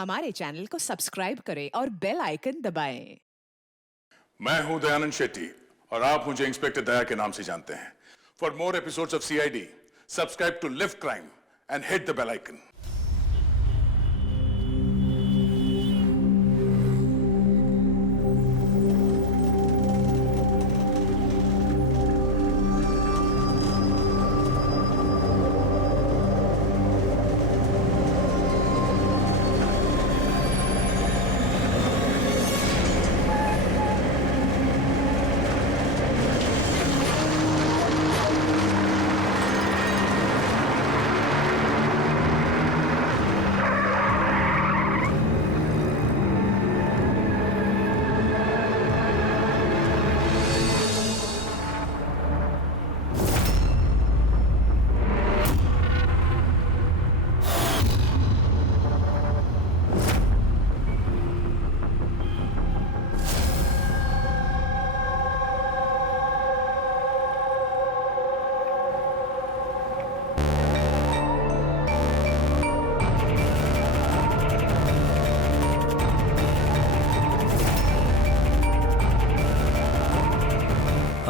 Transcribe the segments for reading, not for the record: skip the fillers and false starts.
हमारे चैनल को सब्सक्राइब करें और बेल आइकन दबाएं। मैं हूं दयानंद शेट्टी और आप मुझे इंस्पेक्टर दया के नाम से जानते हैं। For more episodes of CID, subscribe to live crime and hit the bell icon.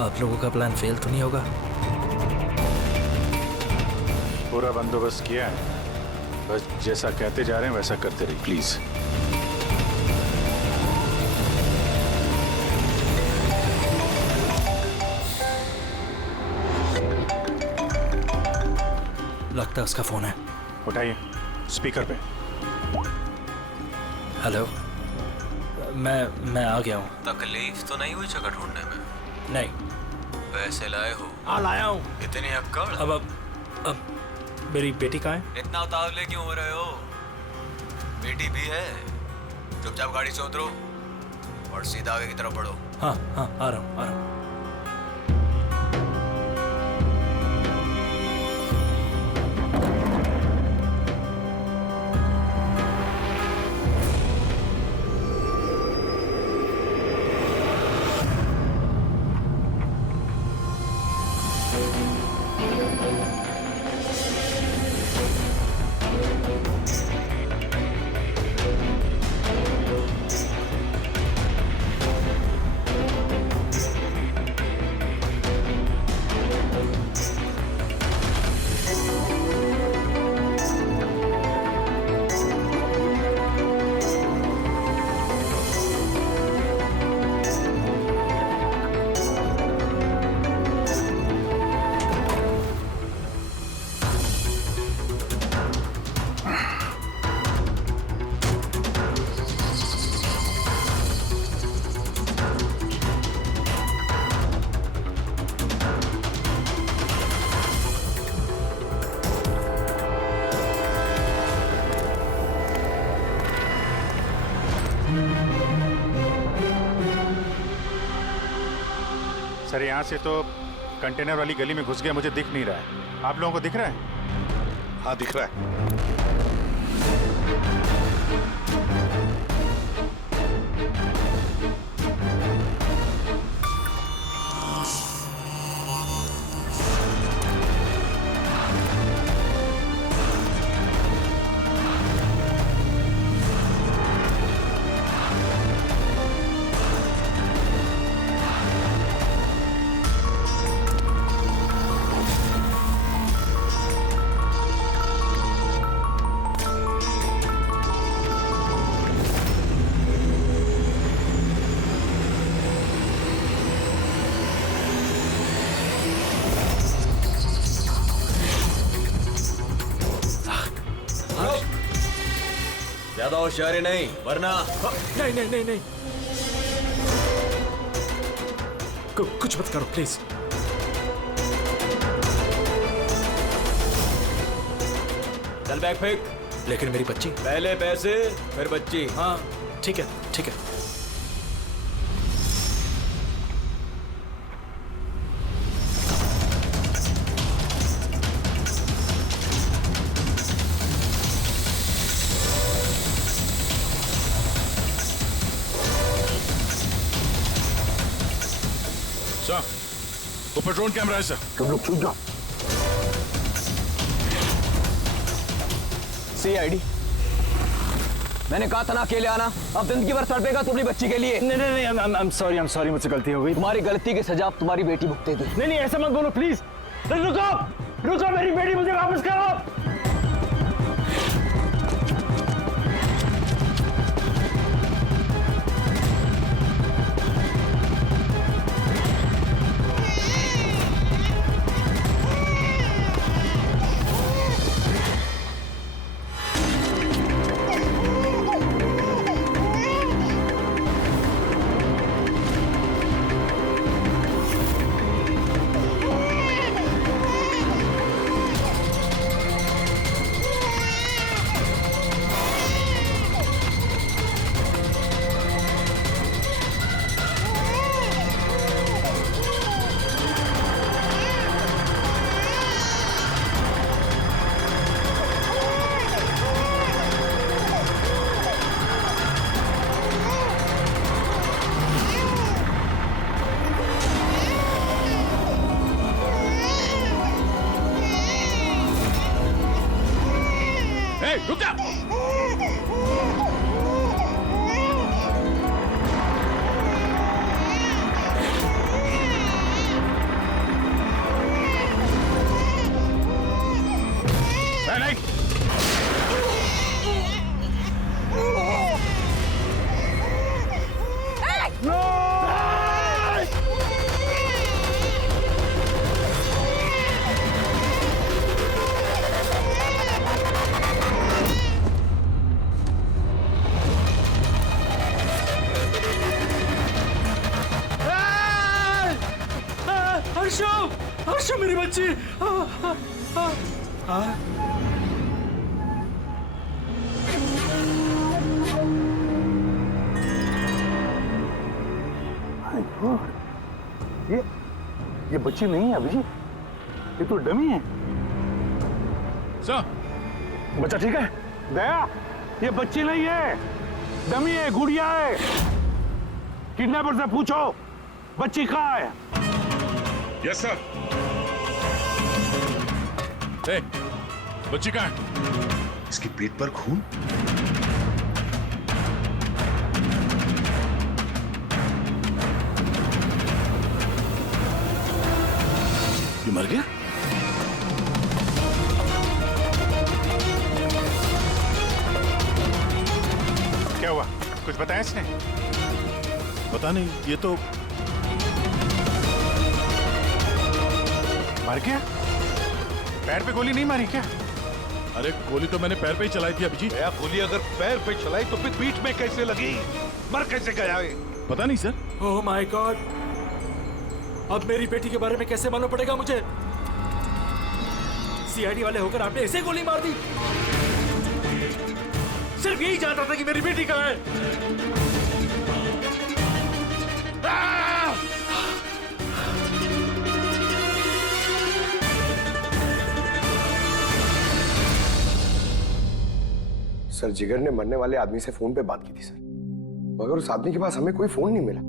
आप लोगों का प्लान फेल तो नहीं होगा? पूरा बंदोबस्त किया है, बस जैसा कहते जा रहे हैं वैसा करते रहिए प्लीज। लगता है उसका फोन है। उठाइए, स्पीकर पे। हेलो, मैं आ गया हूँ। तकलीफ तो नहीं हुई जगह ढूंढने में? नहीं। पैसे लाए हो? हाँ लाया हूँ। इतनी अक्कड़? अब मेरी बेटी कहाँ है? इतना उतावले क्यों हो रहे हो? बेटी भी है। चुपचाप गाड़ी से उतरो और सीधा आगे की तरफ बढ़ो। हाँ आ रहा हूँ। सर यहाँ से तो कंटेनर वाली गली में घुस गया, मुझे दिख नहीं रहा है। आप लोगों को दिख रहा है? हाँ, दिख रहा है। ज्यादा होशियारी नहीं वरना। नहीं। कुछ मत करो प्लीज। चल बैग फेंक। लेकिन मेरी बच्ची। पहले पैसे फिर बच्ची। हाँ ठीक है। सर, ऊपर ड्रोन कैमरा है सर। तुम लोग छूट जाओ। सीआईडी मैंने कहा था ना अकेले आना, अब जिंदगी भर तड़पेगा तू अपनी बच्ची के लिए। नहीं नहीं नहीं, आई एम सॉरी, मुझसे गलती हो गई। तुम्हारी गलती की सजा अब तुम्हारी बेटी भुगतेगी। नहीं नहीं, ऐसा मत बोलो प्लीज। रुको रुको, मेरी बेटी मुझे वापस करो। रुक जा। नहीं हर्षो मेरी बच्ची। ये बच्ची नहीं है अभिजीत, ये तो डमी है। सर, बच्चा ठीक है? दया, ये बच्ची नहीं है, डमी है, गुड़िया है। किडनैपर से पूछो बच्ची कहाँ है। Yes sir. बच्ची कहाँ है? इसके पेट पर खून। ये मर गया? क्या हुआ, कुछ बताया इसने? पता नहीं, ये तो मर गया। पैर पे गोली नहीं मारी क्या? अरे गोली तो मैंने पैर पे ही चलाई थी अभिजीत। दया, गोली अगर पैर पे चलाई तो फिर पीठ में कैसे लगी? मर कैसे गया ये? पता नहीं सर। ओह माय गॉड, अब मेरी बेटी के बारे में कैसे मालूम पड़ेगा मुझे? सीआईडी वाले होकर आपने ऐसे गोली मार दी। सिर्फ यही जानता था कि मेरी बेटी कहाँ है। सर, जिगर ने मरने वाले आदमी से फोन पे बात की थी सर, मगर उस आदमी के पास हमें कोई फोन नहीं मिला।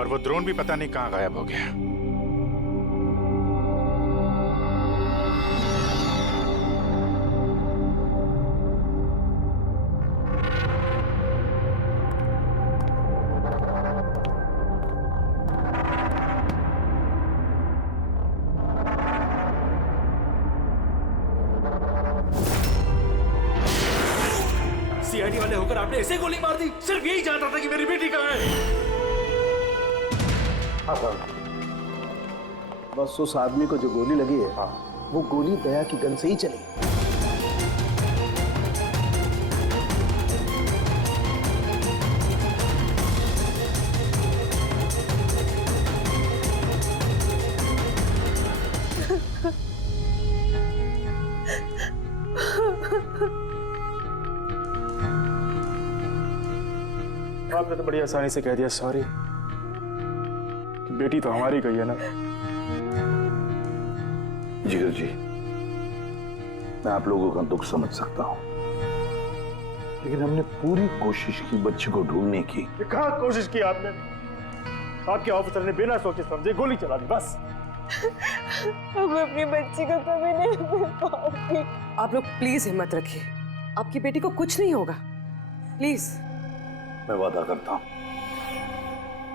और वो ड्रोन भी पता नहीं कहां गायब हो गया। सीआईडी वाले होकर आपने ऐसे गोली मार दी। सिर्फ यही जानता था कि मेरी बेटी कहाँ है। हाँ सर, बस उस आदमी को जो गोली लगी है, वो गोली दया की गन से ही चली। आपने तो बड़ी आसानी से कह दिया सॉरी। बेटी तो हमारी गई है ना। जिगर जी, मैं आप लोगों का दुख समझ सकता हूं, लेकिन हमने पूरी कोशिश की बच्ची को ढूंढने की। कहाँ कोशिश की आपने? आपके ऑफिसर ने बिना सोचे समझे गोली चला दी बस। अब अपनी बच्ची को कभी नहीं मिल पाऊंगी। आप लोग प्लीज हिम्मत रखिए, आपकी बेटी को कुछ नहीं होगा, प्लीज। मैं वादा करता हूँ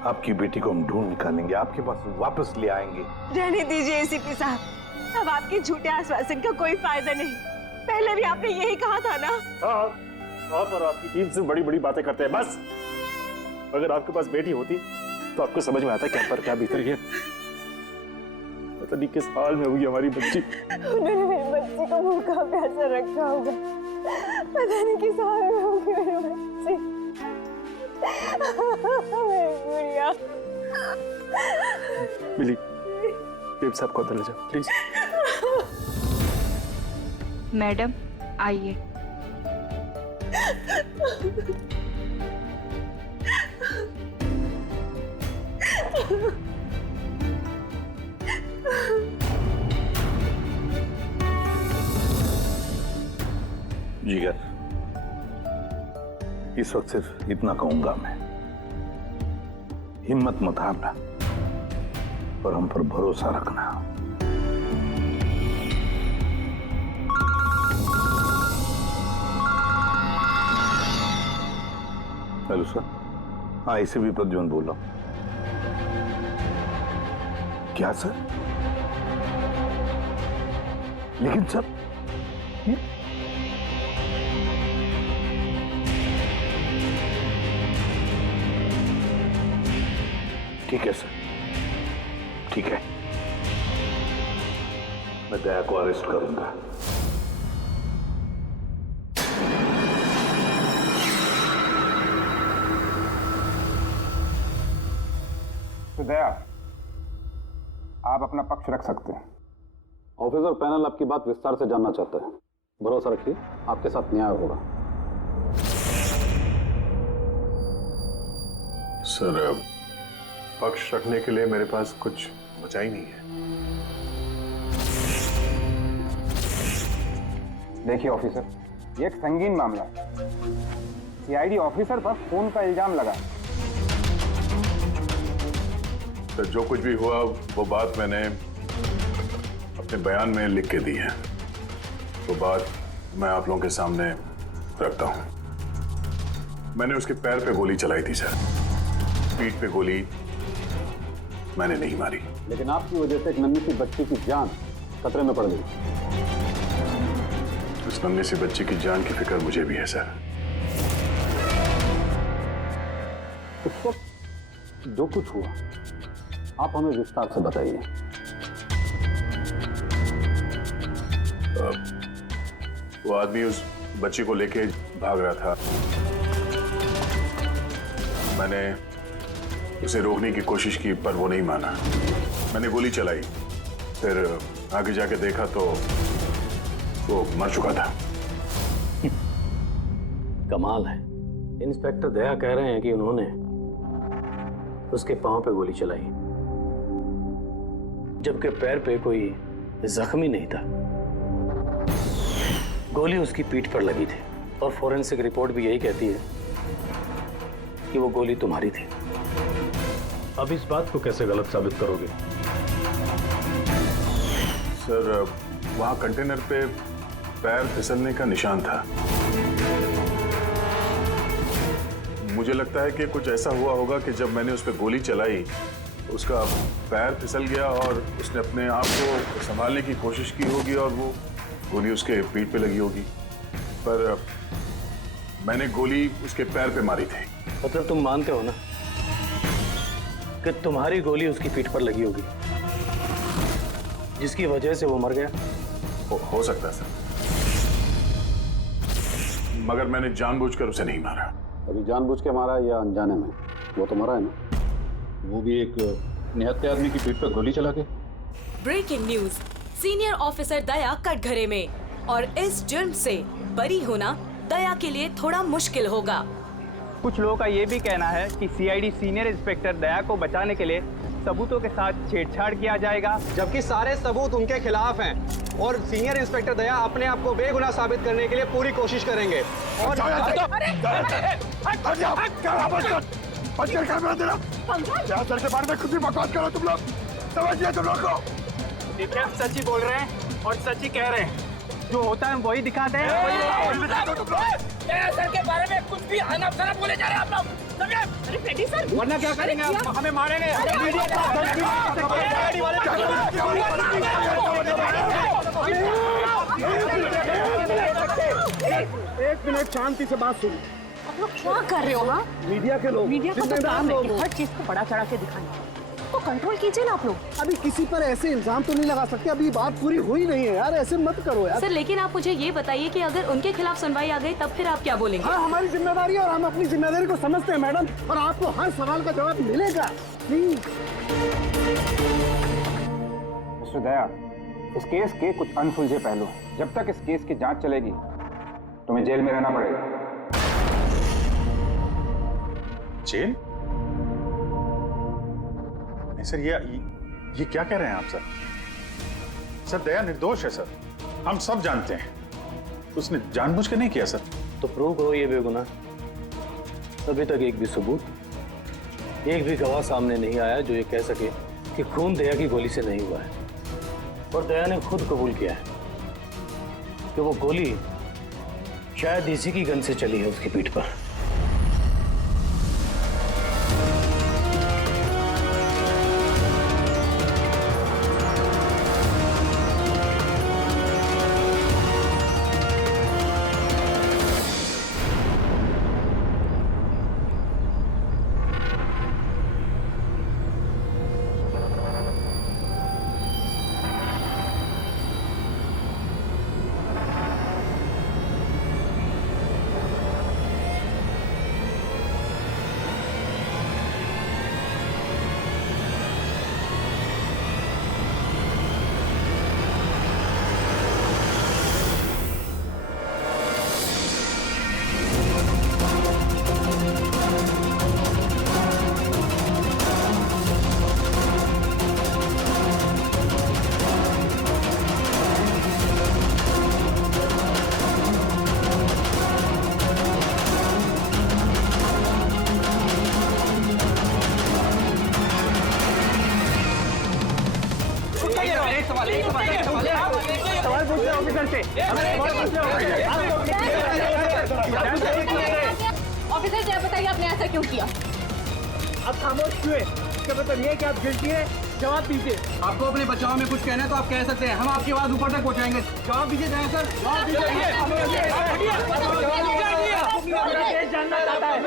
आपकी बेटी को हम ढूंढ निकालेंगे, आपके पास वापस ले आएंगे। रहने दीजिए एसीपी साहब, अब आपके झूठे आश्वासन का कोई फायदा नहीं। पहले भी आपने यही कहा था ना। हाँ, आप और आपकी टीम से बड़ी बड़ी बातें करते हैं बस। अगर आपके पास बेटी होती तो आपको समझ में आता क्या पर क्या भीतर है। पता नहीं किस हाल में होगी हमारी बच्ची। उन्होंने मेरी बच्ची को भूखा प्यासा रखा होगा, पता नहीं किस हाल में होगी मेरी बच्ची। मेरी गुड़िया। मिली, बेब साहब को अंदर ले जाओ प्लीज। मैडम आइए। जिगर, इस वक्त सिर्फ इतना कहूंगा मैं, हिम्मत मत हारना और हम पर भरोसा रखना। Hello sir. हाँ, इसे भी प्रद्युम्न बोल रहा हूं। क्या सर? लेकिन सर ठीक है सर, ठीक है, मैं दया को अरेस्ट करूंगा। तो दया, आप अपना पक्ष रख सकते हैं। ऑफिसर पैनल आपकी बात विस्तार से जानना चाहता है। भरोसा रखिए, आपके साथ न्याय होगा। सर, पक्ष रखने के लिए मेरे पास कुछ बचा ही नहीं है। देखिए ऑफिसर, ये एक संगीन मामला है। सीआईडी ऑफिसर पर खून का इल्जाम लगा। सर, जो कुछ भी हुआ वो बात मैंने अपने बयान में लिख के दी है। वो बात मैं आप लोगों के सामने रखता हूं। मैंने उसके पैर पे गोली चलाई थी सर, पीठ पे गोली मैंने नहीं मारी। लेकिन आपकी वजह से एक नन्ही सी बच्ची की जान खतरे में पड़ गई। उस नन्ही सी बच्ची की जान की फिक्र मुझे भी है सर। उस वक्त जो कुछ हुआ आप हमें विस्तार से बताइए। वो आदमी उस बच्ची को लेके भाग रहा था। मैंने उसे रोकने की कोशिश की पर वो नहीं माना। मैंने गोली चलाई, फिर आगे जाके देखा तो वो मर चुका था। कमाल है, इंस्पेक्टर दया कह रहे हैं कि उन्होंने उसके पांव पे गोली चलाई, जबकि पैर पे कोई जख्म ही नहीं था। गोली उसकी पीठ पर लगी थी और फोरेंसिक रिपोर्ट भी यही कहती है कि वो गोली तुम्हारी थी। अब इस बात को कैसे गलत साबित करोगे? सर, वहां कंटेनर पे पैर फिसलने का निशान था। मुझे लगता है कि कुछ ऐसा हुआ होगा कि जब मैंने उस पर गोली चलाई उसका पैर फिसल गया और उसने अपने आप को संभालने की कोशिश की होगी और वो गोली उसके पीठ पे लगी होगी। पर मैंने गोली उसके पैर पे मारी थी। मतलब तुम मानते हो ना कि तुम्हारी गोली उसकी पीठ पर लगी होगी, जिसकी वजह से वो मर गया? हो सकता है सर, मगर मैंने जानबूझकर उसे नहीं मारा। अभी जानबूझ के मारा या अनजाने में, वो तो मरा है ना। वो भी एक निहत्थे आदमी की पीठ पर गोली चला के। ब्रेकिंग न्यूज, सीनियर ऑफिसर दया कटघरे में, और इस जुर्म से बरी होना दया के लिए थोड़ा मुश्किल होगा। कुछ लोगों का ये भी कहना है कि सीआईडी सीनियर इंस्पेक्टर दया को बचाने के लिए सबूतों के साथ छेड़छाड़ किया जाएगा, जबकि सारे सबूत उनके खिलाफ हैं और सीनियर इंस्पेक्टर दया अपने आप को बेगुनाह साबित करने के लिए पूरी कोशिश करेंगे। और खुद ही बकवास करो तुम लोग। समझ लिया तुम लोग को? ठीक है, सच ही बोल रहे हैं और सच ही कह रहे हैं। जो होता है वही दिखाते हैं। सर के बारे में कुछ भी अनाप-शनाप बोले जा रहे हैं आप लोग। अरे पेटी सर, वरना क्या करेंगे आप? हमें मारेंगे। एक मिनट शांति से बात सुनो। आप लोग क्या कर रहे हो? हाँ, मीडिया के लोग, मीडिया को तो जिम्मेदार काम है लोग कि हर चीज को बड़ा चढ़ा के दिखाना। तो कंट्रोल कीजिए ना आप लोग। अभी किसी पर ऐसे इल्जाम तो नहीं लगा सकते, अभी बात पूरी हुई नहीं है यार, ऐसे मत करो यार। सर लेकिन आप मुझे ये बताइए कि अगर उनके खिलाफ सुनवाई आ गई तब फिर आप क्या बोलेंगे? हाँ, हमारी जिम्मेदारी है और हम अपनी जिम्मेदारी को समझते हैं मैडम, और आपको हर सवाल का जवाब मिलेगा। प्लीज मिस्टर दया, इस केस के कुछ अनसुलझे पहलू हैं। जब तक इस केस की जांच चलेगी तुम्हें जेल में रहना पड़ेगा। जेल? नहीं सर, ये क्या कह रहे हैं आप सर? सर दया निर्दोष है सर, हम सब जानते हैं। उसने जानबूझ के नहीं किया सर। तो प्रूव करो ये बेगुनाह। अभी तक एक भी सबूत, एक भी गवाह सामने नहीं आया जो ये कह सके कि खून दया की गोली से नहीं हुआ है। और दया ने खुद कबूल किया है कि वो गोली शायद इसी की गन से चली है उसकी पीठ पर। सवाल पूछ रहे ऑफिसर से। ऑफिसर जी, आप बताइए आपने ऐसा क्यों किया? आप खामोश क्यों हैं? इसका मतलब ये है कि आप गिल्टी हैं। जवाब दीजिए। आपको अपने बचाव में कुछ कहना है तो आप कह सकते हैं, हम आपकी आवाज ऊपर तक पहुंचाएंगे। जवाब दीजिए दया सर, जवाब दीजिए। जानना चाहता है।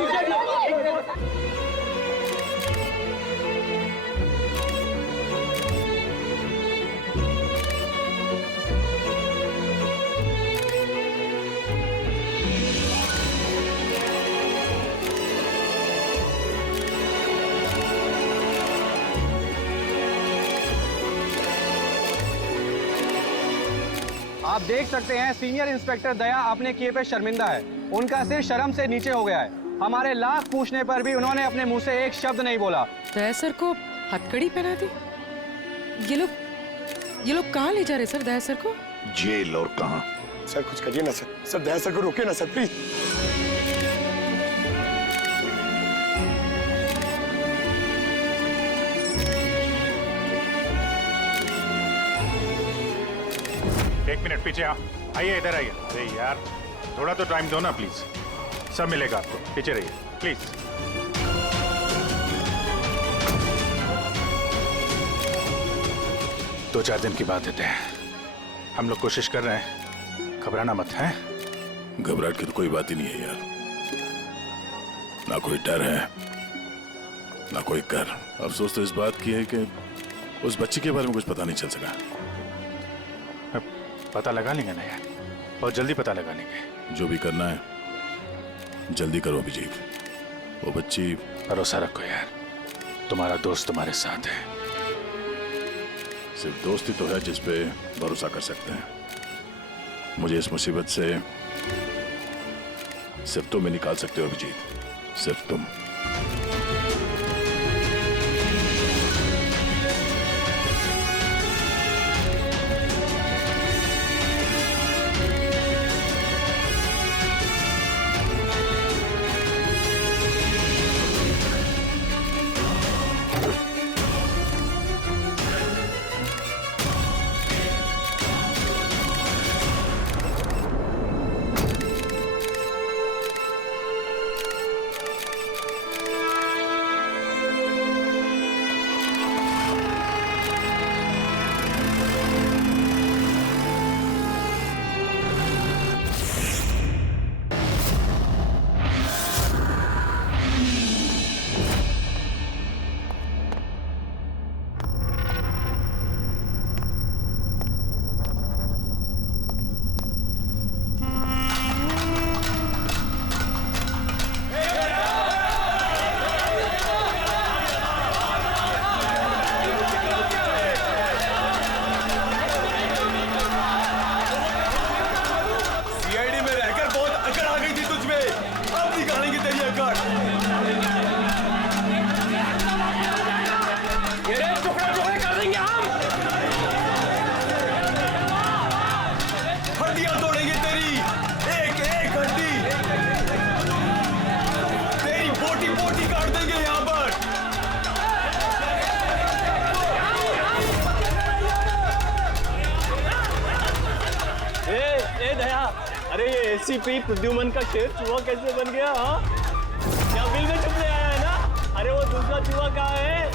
आप देख सकते हैं सीनियर इंस्पेक्टर दया अपने किए पे शर्मिंदा है। उनका सिर शर्म से नीचे हो गया है। हमारे लाख पूछने पर भी उन्होंने अपने मुंह से एक शब्द नहीं बोला। दया सर को हथकड़ी पहना दी। ये लोग कहाँ ले जा रहे सर दया सर को? जेल। और कहाँ? सर कुछ करिए ना सर, सर दया सर को रोकिए ना सर प्लीज। एक मिनट पीछे आओ, आइए इधर आइए। अरे यार थोड़ा तो टाइम दो ना प्लीज, सब मिलेगा आपको। पीछे रहिए प्लीज। 2-4 दिन की बात है, हम लोग कोशिश कर रहे हैं, घबराना मत है। घबराहट की तो कोई बात ही नहीं है यार, ना कोई डर है ना कोई कर। अफसोस तो इस बात की है कि उस बच्ची के बारे में कुछ पता नहीं चल सका। पता लगा लेंगे ना यार, बहुत जल्दी पता लगा लेंगे। जो भी करना है जल्दी करो अभिजीत। वो बच्ची, भरोसा रखो यार, तुम्हारा दोस्त तुम्हारे साथ है। सिर्फ दोस्ती तो है जिस पे भरोसा कर सकते हैं। मुझे इस मुसीबत से सिर्फ तुम ही निकाल सकते हो अभिजीत, सिर्फ तुम। हड्डियां तोड़ेंगे तेरी, एक एक हड्डी, तेरी बोटी बोटी काट देंगे यहाँ पर। ए दया, अरे ये एसीपी प्रद्युमन का शेर चूहा कैसे बन गया? हाँ, क्या बिल में छुपने आया है ना? अरे वो दूसरा चूहा कहाँ है?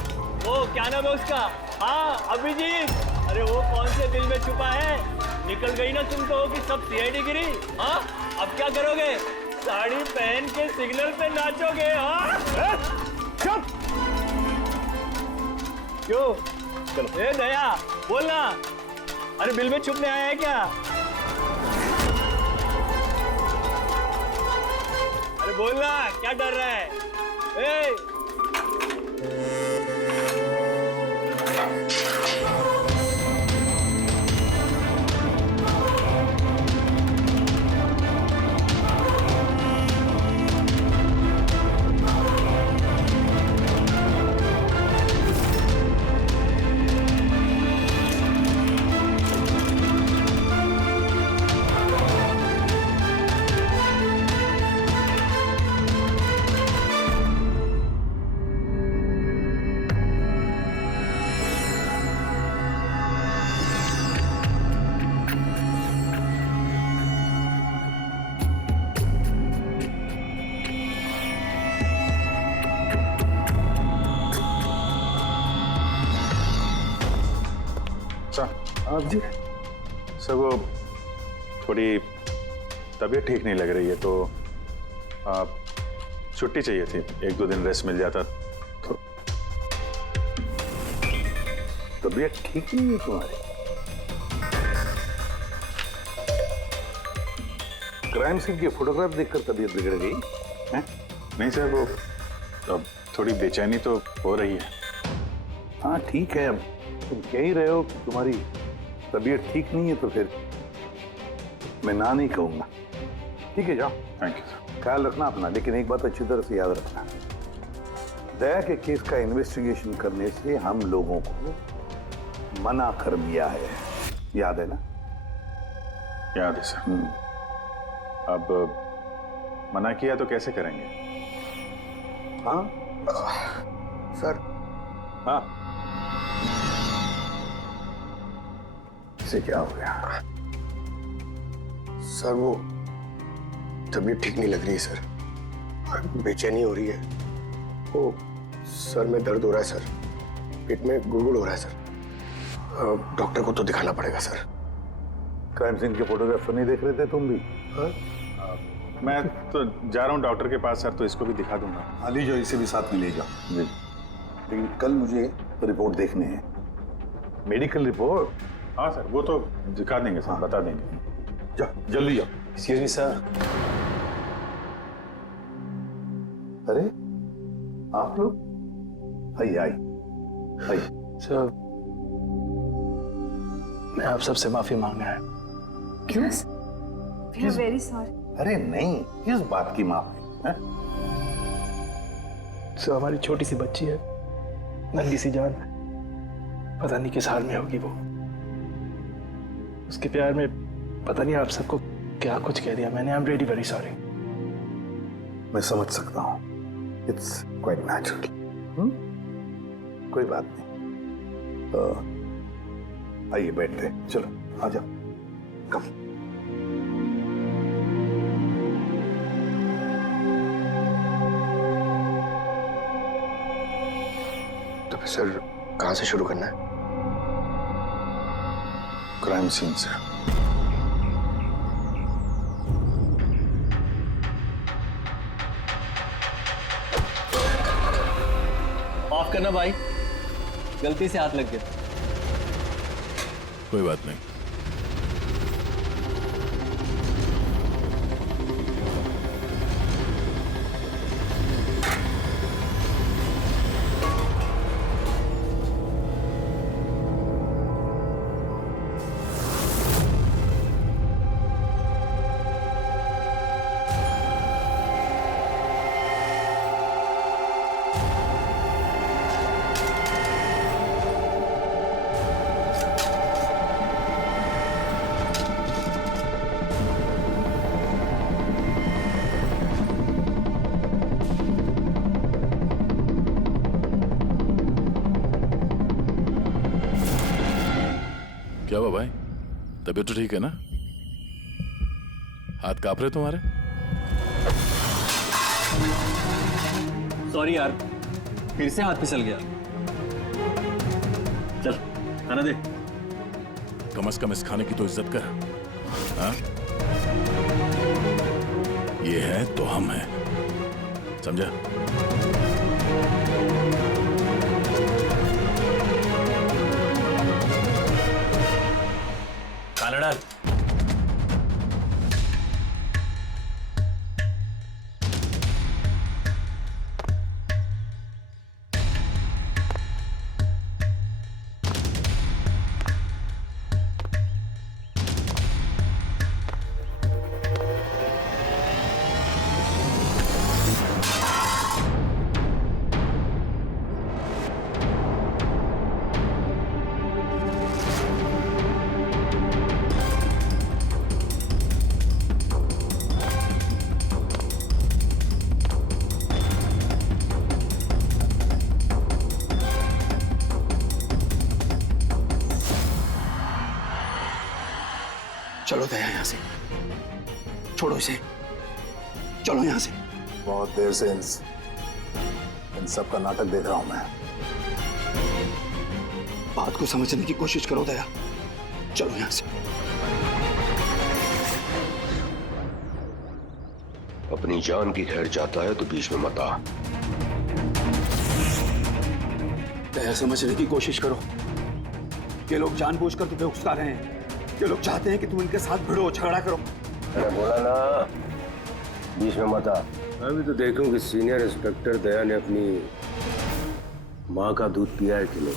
वो क्या नाम है उसका? हाँ अभिजीत, अरे वो कौन से बिल में छुपा है? निकल गई ना तुम तो कि सब सीआईडी गिरी। हाँ, अब क्या करोगे? साड़ी पहन के सिग्नल पे नाचोगे? हाँ, चुप। क्यों? चलो ए दया, बोलना। अरे बिल में छुपने आया है क्या? अरे बोलना, क्या डर रहा है? ए! आप जी सर, वो थोड़ी तबीयत ठीक नहीं लग रही है तो छुट्टी चाहिए थी, 1-2 दिन रेस्ट मिल जाता तो। तबीयत ठीक नहीं है तुम्हारी? क्राइम सीन की फोटोग्राफ देखकर तबीयत बिगड़ गई है? नहीं सर, वो अब थोड़ी बेचैनी तो हो रही है। हाँ ठीक है, अब तुम कह ही रहे हो कि तुम्हारी तबीयत ठीक नहीं है तो फिर मैं ना नहीं कहूंगा। ठीक है, जाओ। Thank you sir. ख्याल रखना अपना, लेकिन एक बात अच्छी तरह से याद रखना, दया के केस का इन्वेस्टिगेशन करने से हम लोगों को मना कर दिया है, याद है ना? याद है सर। अब मना किया तो कैसे करेंगे? हाँ सर। हाँ, इसे क्या हो गया? सर वो तबीयत ठीक नहीं लग रही है सर, बेचैनी हो रही है, वो सर में दर्द हो रहा है सर, पेट में गुड़गुड़ हो रहा है सर, डॉक्टर को तो दिखाना पड़ेगा सर। क्राइम सीन के फोटोग्राफ नहीं देख रहे थे तुम भी? हाँ? मैं तो जा रहा हूँ डॉक्टर के पास सर, तो इसको भी दिखा दूंगा। हाँ ले जाओ, इसे भी साथ में ले जाओ जी। लेकिन कल मुझे रिपोर्ट देखने हैं। Medical report? हाँ सर, वो तो दिखा देंगे सर, बता देंगे। जाओ जल्दी जाओ। Excuse me sir. अरे आप लोग? आइए आइए आइए। सर मैं आप सबसे माफी मांगना है। क्यों? We are very sorry. अरे नहीं, किस बात की माफी है? सर हमारी छोटी सी बच्ची है, नन्ही सी जान, पता नहीं किस हाल में होगी वो। उसके प्यार में पता नहीं आप सबको क्या कुछ कह दिया मैंने। I am really very sorry. मैं समझ सकता हूँ, इट्स क्वाइट नेचुरल। कोई बात नहीं। आइए बैठते, चलो आ जाओ, कम। तो फिर सर कहाँ से शुरू करना है? क्राइम सीन से। माफ करना भाई, गलती से हाथ लग गया। कोई बात नहीं। तबीयत तो ठीक है ना? हाथ कांप रहे तुम्हारे? सॉरी यार, फिर से हाथ फिसल गया। चल खाना दे। कम से कम इस खाने की तो इज्जत कर। हाँ? ये है तो हम हैं, समझा? खाना डाल। चलो दया यहां से, छोड़ो इसे, चलो यहां से। बहुत देर से इन सब का नाटक देख रहा हूं मैं। बात को समझने की कोशिश करो दया, चलो यहां से। अपनी जान की खैर चाहता है तो बीच में मत आ। दया समझने की कोशिश करो। ये लोग जानबूझकर तुम्हें उकसा रहे हैं। ये लोग चाहते हैं कि तुम इनके साथ भिड़ो, झगड़ा करो। मैंने बोला ना बीच में मत आ। मैं भी तो देखूं कि सीनियर इंस्पेक्टर दया ने अपनी माँ का दूध पिया है कि नहीं।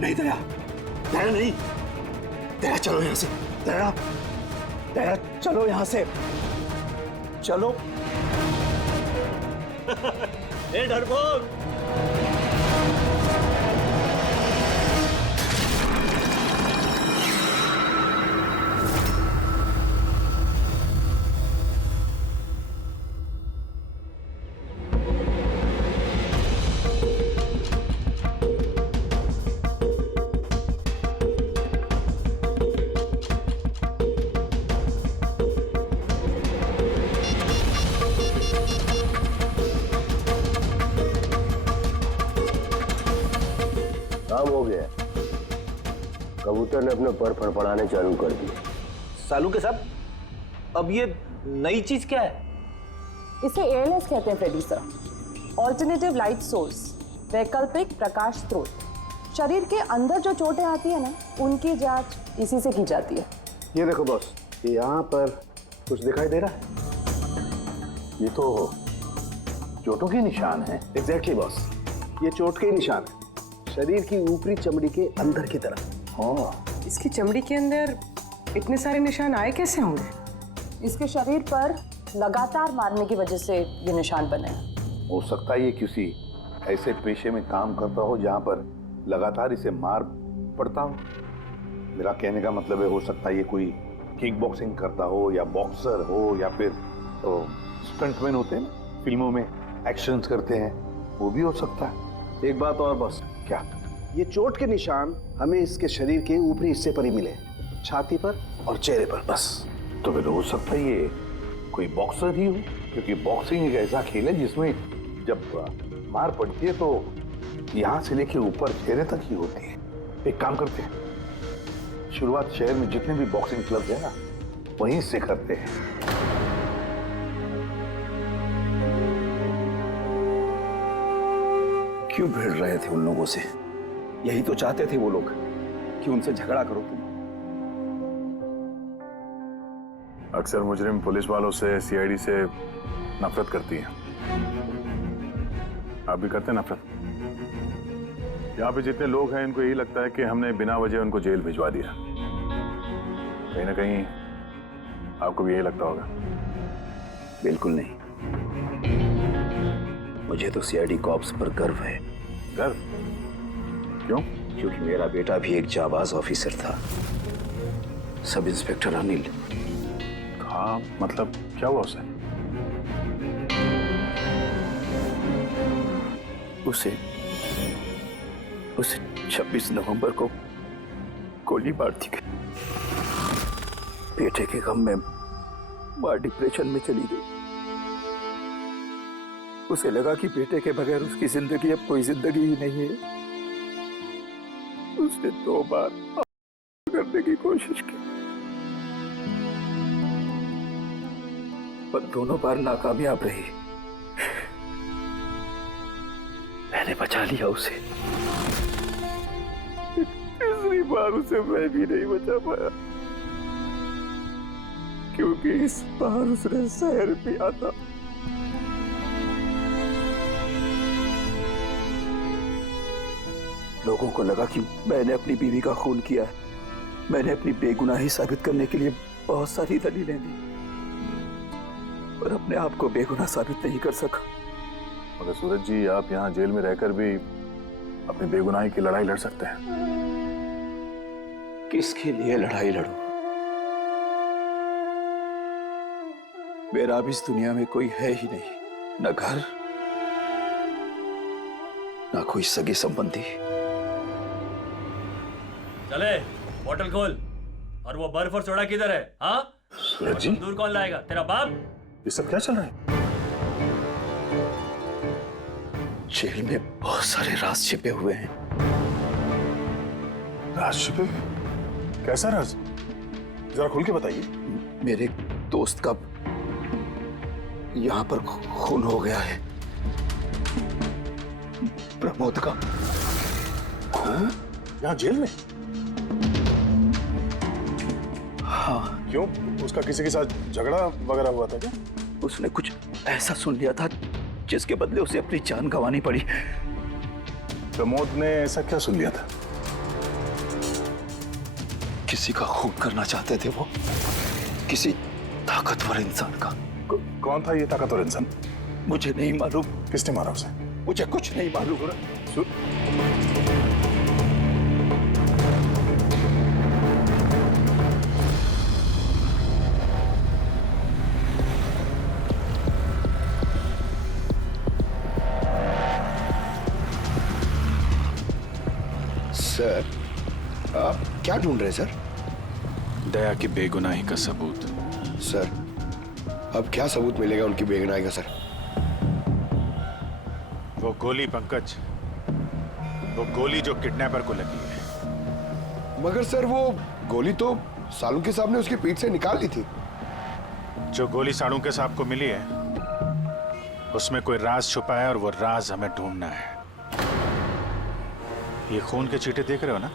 नहीं दया, दया नहीं, दया चलो यहां से। दया, दया चलो यहां से, चलो। ए डरपोक, काम हो गया। कबूतर ने अपने पर फड़फड़ाने चालू कर दिए। सालू के साहब, अब ये नई चीज क्या है? इसे एएलएस कहते हैं Freddy sir, alternative light source, वैकल्पिक प्रकाश स्रोत। शरीर के अंदर जो चोटें आती है ना, उनकी जांच इसी से की जाती है। ये देखो बॉस, यहाँ पर कुछ दिखाई दे रहा है? ये तो चोटों के निशान है। एग्जैक्टली बॉस, ये चोट के निशान है, शरीर की ऊपरी चमड़ी के अंदर की तरफ। हाँ, इसकी चमड़ी के अंदर इतने सारे निशान आए कैसे होंगे? इसके शरीर पर लगातार मारने की वजह से ये निशान बने हैं। हो सकता है ये किसी ऐसे पेशे में काम करता हो जहाँ पर लगातार इसे मार पड़ता हो। मेरा कहने का मतलब है, हो सकता है ये कोई किक बॉक्सिंग करता हो, या बॉक्सर हो, या फिर तो स्टंटमैन होते हैं ना, फिल्मों में एक्शंस करते हैं, वो भी हो सकता है। एक बात और बॉस, क्या ये चोट के निशान हमें इसके शरीर के ऊपरी हिस्से पर ही मिले, छाती पर और चेहरे पर बस। तो फिर हो सकता है ये कोई बॉक्सर ही हो, क्योंकि बॉक्सिंग एक ऐसा खेल है जिसमें जब मार पड़ती है तो यहाँ से लेके ऊपर चेहरे तक ही होती है। एक काम करते हैं, शुरुआत शहर में जितने भी बॉक्सिंग क्लब है ना, वहीं से करते हैं। क्यों भिड़ रहे थे उन लोगों से? यही तो चाहते थे वो लोग कि उनसे झगड़ा करो तुम। अक्सर मुजरिम पुलिस वालों से, सीआईडी से नफरत करती है। आप भी करते हैं नफरत? यहाँ पे जितने लोग हैं, इनको यही लगता है कि हमने बिना वजह उनको जेल भिजवा दिया। कहीं ना कहीं आपको भी यही लगता होगा। बिल्कुल नहीं, मुझे तो सीआईडी कॉप्स पर गर्व है। गर्व? क्यों? क्योंकि मेरा बेटा भी एक जाबाज ऑफिसर था, सब इंस्पेक्टर अनिल। हाँ, मतलब क्या हुआ उसे? उसे 26 नवंबर को गोली मार दी गई। बेटे के गम में मां डिप्रेशन में चली गई। उसे लगा कि बेटे के बगैर उसकी जिंदगी अब कोई जिंदगी ही नहीं है। उसने 2 बार करने की कोशिश की, पर दोनों बार नाकामयाब रही। मैंने बचा लिया उसे। तीसरी बार उसे मैं भी नहीं बचा पाया, क्योंकि इस बार उसने शहर पिया था। लोगों को लगा कि मैंने अपनी बीवी का खून किया है। मैंने अपनी बेगुनाही साबित करने के लिए बहुत सारी दलीलें दी, पर अपने आप को बेगुनाह साबित नहीं कर सका। मगर सूरज जी, आप यहाँ जेल में रहकर भी अपनी बेगुनाही की लड़ाई लड़ सकते हैं। किसके लिए लड़ाई लड़ूं? मेरा अब इस दुनिया में कोई है ही नहीं, न घर, न कोई सगे संबंधी। चले, बोतल खोल। और वो बर्फ और सोडा किधर है? हाँ सूरज जी, दूर कौन लाएगा? तेरा बाप? ये सब क्या चल रहा है? जेल में बहुत सारे राज छिपे हुए हैं। राज छिपे? कैसा राज? जरा खुल के बताइए। मेरे दोस्त का यहाँ पर खून हो गया है। प्रमोद का खून? यहाँ जेल में? हाँ। क्यों? उसका किसी के साथ झगड़ा वगैरह हुआ था क्या? उसने कुछ ऐसा सुन लिया था जिसके बदले उसे अपनी जान गंवानी पड़ी। प्रमोद ने ऐसा क्या सुन लिया था? किसी का खून करना चाहते थे वो, किसी ताकतवर इंसान का। कौन था ये ताकतवर इंसान? मुझे नहीं मालूम। किसने मारा उसे? मुझे कुछ नहीं मालूम। सर, आप क्या ढूंढ रहे हैं सर? दया की बेगुनाही का सबूत। सर, अब क्या सबूत मिलेगा उनकी बेगुनाही का सर? वो गोली पंकज, वो गोली जो किडनैपर को लगी है। मगर सर, वो गोली तो सालुंके साहब ने उसकी पीठ से निकाल ली थी। जो गोली सालुंके साहब को मिली है, उसमें कोई राज छुपा है और वो राज हमें ढूंढना है। ये खून के चीटे देख रहे हो ना?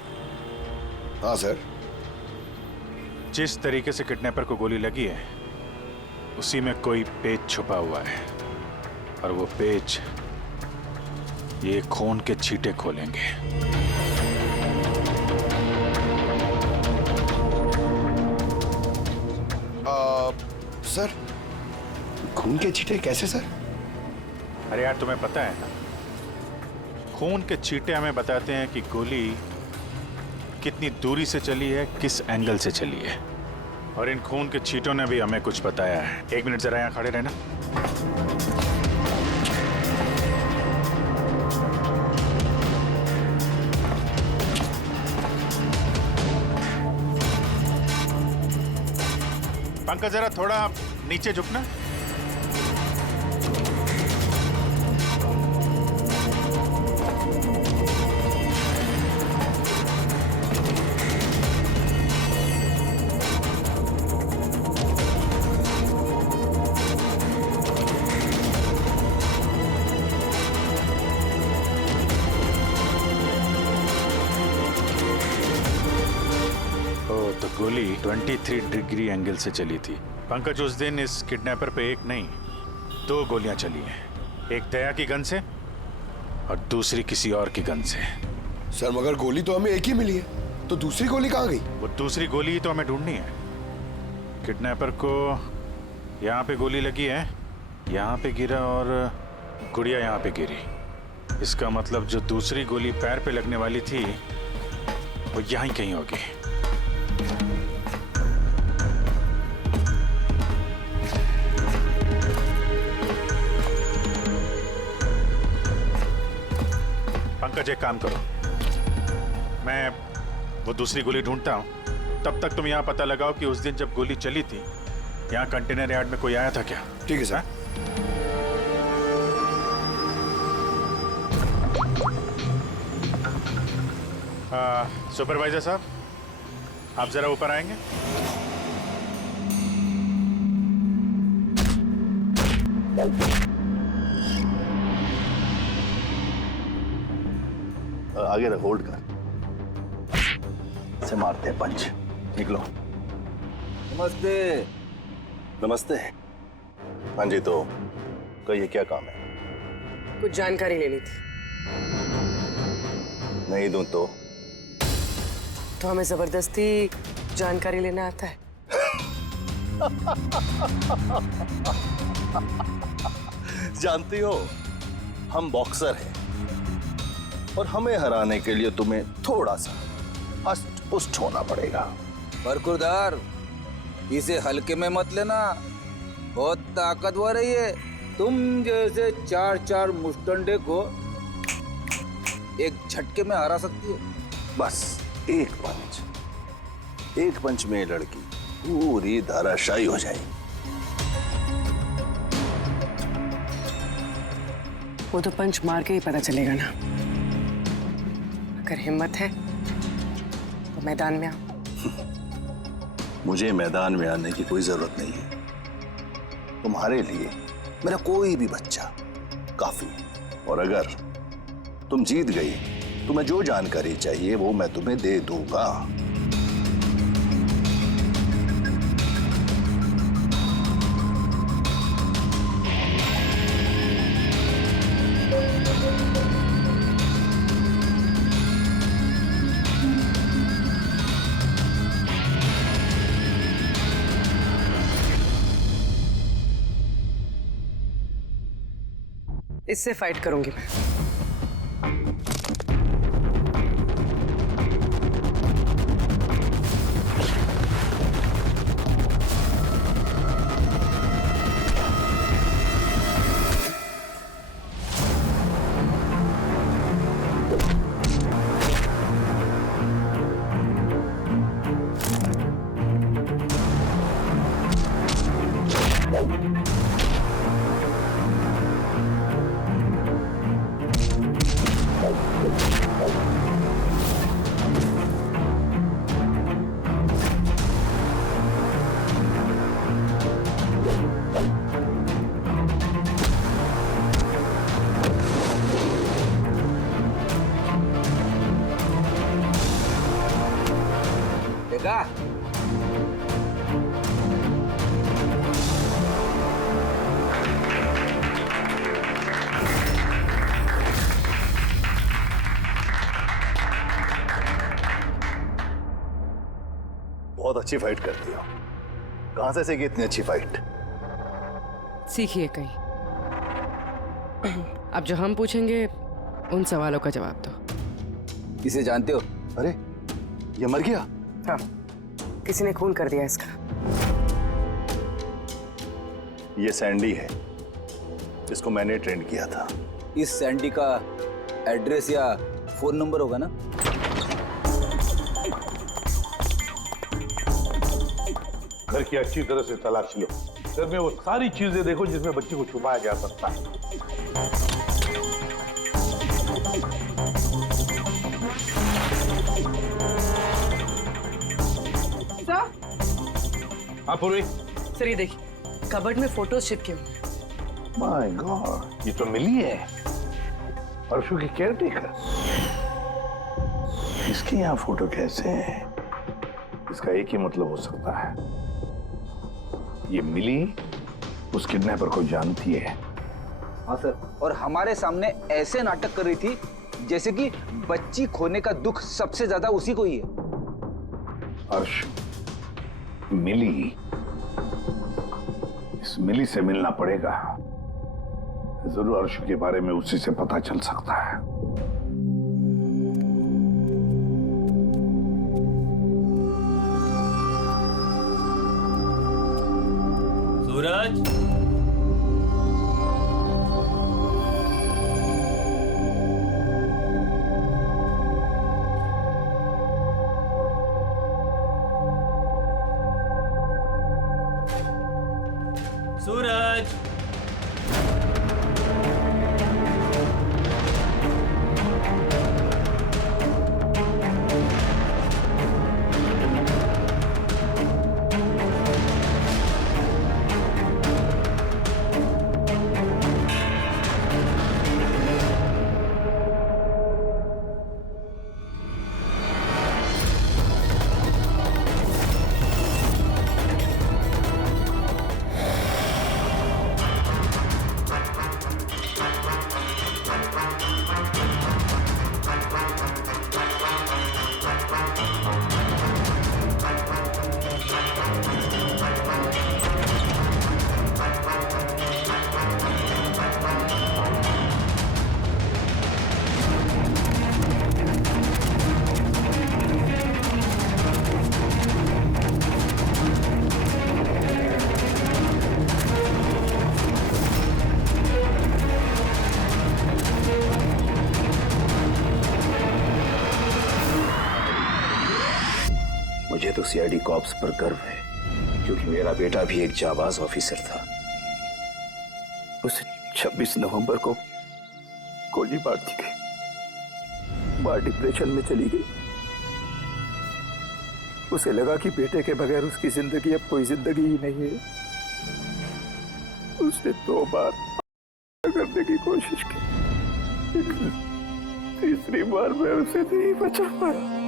हाँ सर। जिस तरीके से किडनैपर को गोली लगी है, उसी में कोई पेच छुपा हुआ है, और वो पेच ये खून के छींटे खोलेंगे। सर, खून के छींटे कैसे सर? अरे यार, तुम्हें पता है ना, खून के छींटे हमें बताते हैं कि गोली कितनी दूरी से चली है, किस एंगल से चली है। और इन खून के छींटों ने भी हमें कुछ बताया है। 1 मिनट जरा यहाँ खड़े रहना। पंकज, जरा थोड़ा नीचे झुकना। तो गोली 23 डिग्री एंगल से चली थी। पंकज, उस दिन इस किडनैपर पे 1 नहीं 2 गोलियां चली हैं। एक दया की गन से और दूसरी किसी और की गन से। सर, मगर गोली तो हमें एक ही मिली है, तो दूसरी गोली कहाँ गई? वो दूसरी गोली ही तो हमें ढूंढनी है। किडनैपर को यहाँ पे गोली लगी है, यहाँ पे गिरा, और गुड़िया यहाँ पे गिरी। इसका मतलब जो दूसरी गोली पैर पे लगने वाली थी, वो यहीं कहीं होगी। पंकज, एक काम करो, मैं वो दूसरी गोली ढूंढता हूँ, तब तक तुम यहाँ पता लगाओ कि उस दिन जब गोली चली थी यहाँ कंटेनर यार्ड में कोई आया था क्या? ठीक है सर। सुपरवाइजर साहब, आप जरा ऊपर आएंगे? आगे रख, होल्ड कर, से मारते हैं पंच। निकलो। नमस्ते। नमस्ते। हाँ जी, तो कहिए क्या काम है? कुछ जानकारी लेनी थी। नहीं दूं तो हमें जबरदस्ती जानकारी लेना आता है। जानती हो, हम बॉक्सर हैं और हमें हराने के लिए तुम्हें थोड़ा सा हष्ट पुष्ट होना पड़ेगा। बरकुरदार, इसे हल्के में मत लेना, बहुत ताकतवर है ये। तुम जैसे 4 मुस्टंडे को एक झटके में हरा सकती है। बस एक पंच में लड़की पूरी धराशायी हो जाएगी। वो तो पंच मार के ही पता चलेगा ना। अगर हिम्मत है तो मैदान में आओ। मुझे मैदान में आने की कोई जरूरत नहीं है। तुम्हारे लिए मेरा कोई भी बच्चा काफी है। और अगर तुम जीत गई, तुम्हें जो जानकारी चाहिए वो मैं तुम्हें दे दूंगा। इससे फाइट करूंगी मैं। देखा? बहुत अच्छी फाइट करती हो। कहां से सीखी इतनी अच्छी फाइट? सीखिए कहीं। अब जो हम पूछेंगे उन सवालों का जवाब दो। इसे जानते हो? अरे ये मर गया? हाँ, किसी ने खून कर दिया इसका। ये सैंडी है, जिसको मैंने ट्रेन किया था। इस सैंडी का एड्रेस या फोन नंबर होगा ना? घर की अच्छी तरह से तलाश लो। घर में वो सारी चीजें देखो जिसमें बच्चे को छुपाया जा सकता है। हाँ पूर्वी। सर ये देखिए, कबर्ड में फोटोज चिपके हुए हैं। माय गॉड, ये तो मिली है परसों की केयरटेकर। इसके यहाँ फोटो कैसे है? इसका एक ही मतलब हो सकता है, ये मिली उस किडनैपर को जानती है। हाँ सर, और हमारे सामने ऐसे नाटक कर रही थी जैसे कि बच्ची खोने का दुख सबसे ज्यादा उसी को ही है। अर्श, मिली, इस मिली से मिलना पड़ेगा। जरूर अर्श के बारे में उसी से पता चल सकता है। सूरज, मुझे तो सीआईडी कॉप्स पर गर्व है, क्योंकि मेरा बेटा भी एक जाबाज ऑफिसर था। उसे 26 नवंबर को गोली मार दी गई। मां डिप्रेशन में चली गई। उसे लगा कि बेटे के बगैर उसकी जिंदगी अब कोई जिंदगी ही नहीं है। उसने 2 बार करने की कोशिश की, लेकिन तीसरी बार मैं उसे नहीं बचा पाया।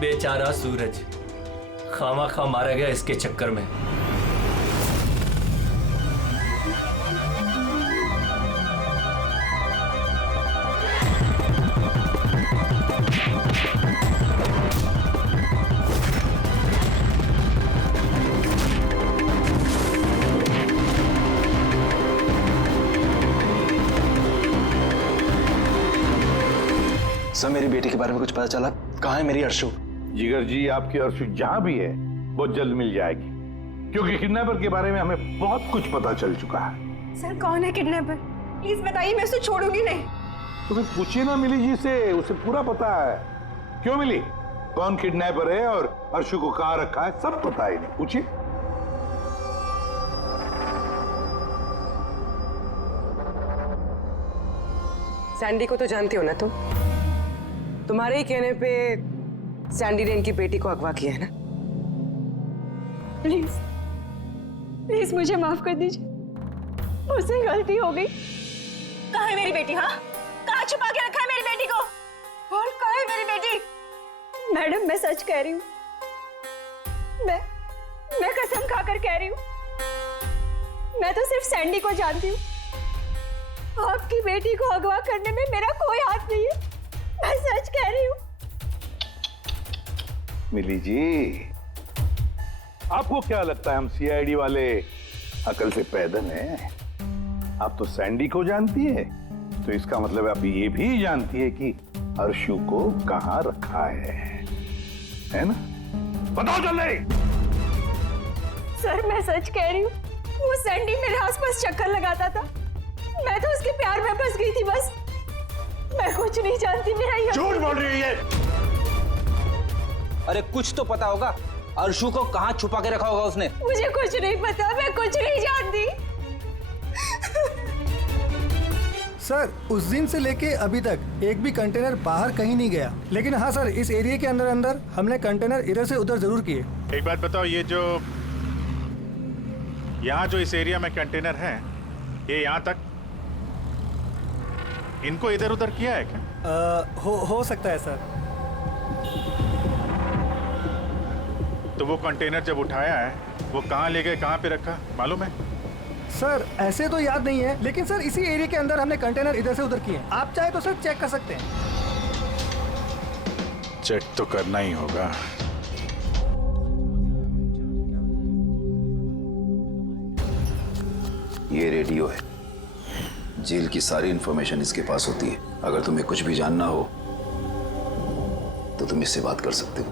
बेचारा सूरज खामा खा मारा गया इसके चक्कर में। सर मेरी बेटी के बारे में कुछ पता चला? कहाँ है मेरी अर्शु? जिगर जी, आपकी अर्शु जहां भी है बहुत जल्द मिल जाएगी, क्योंकि किडनैपर के बारे में हमें बहुत कुछ पता चल चुका है। सर कौन है किडनैपर? प्लीज बताइए, मैं उसे छोड़ूंगी नहीं। तुम्हें पूछिए ना मिली जी से, उसे पूरा पता है। क्यों मिली, कौन किडनैपर है और अर्शु को कहां रखा है सब पता है। नहीं पूछिए। सैंडी को तो जानते हो ना तुम? तुम्हारे ही कहने पे सैंडी ने इनकी बेटी को अगवा किया है ना? प्लीज प्लीज मुझे माफ कर दीजिए, मुझसे गलती हो गई। कहाँ है मेरी बेटी? हाँ, कहाँ छुपा के रखा है मेरी बेटी को? और कहाँ है मेरी बेटी? मैडम मैं सच कह रही हूँ, मैं कसम खाकर कह रही हूँ, मैं तो सिर्फ सैंडी को जानती हूँ। आपकी बेटी को अगवा करने में मेरा कोई हाथ नहीं है, मैं सच कह रही हूँ। मिली जी, आपको क्या लगता है हम सीआईडी वाले अकल से पैदल हैं? आप तो सैंडी को जानती है, तो इसका मतलब आप ये भी जानती है कि अर्शु को कहां रखा है ना? बताओ जल्दी। सर मैं सच कह रही हूँ, वो सैंडी मेरे आसपास चक्कर लगाता था, मैं तो उसके प्यार में फंस गई थी बस। मैं कुछ नहीं जानती। मेरा ये झूठ बोल रही है। अरे कुछ तो पता होगा, अर्शु को कहाँ छुपा के रखा होगा उसने? मुझे कुछ नहीं पता, मैं कुछ नहीं जानती। सर उस दिन से लेके अभी तक एक भी कंटेनर बाहर कहीं नहीं गया, लेकिन हाँ सर इस एरिया के अंदर अंदर हमने कंटेनर इधर से उधर जरूर किए। एक बात बताओ, ये जो यहाँ जो इस एरिया में कंटेनर है, ये यहाँ तक इनको इधर उधर किया है क्या? हो सकता है सर। तो वो कंटेनर जब उठाया है वो कहाँ ले गए, कहाँ पे रखा मालूम है? सर ऐसे तो याद नहीं है, लेकिन सर इसी एरिया के अंदर हमने कंटेनर इधर से उधर किए। आप चाहे तो सर चेक कर सकते हैं। चेक तो करना ही होगा। ये रेडियो है, जेल की सारी इंफॉर्मेशन इसके पास होती है। अगर तुम्हें कुछ भी जानना हो तो तुम इससे बात कर सकते हो,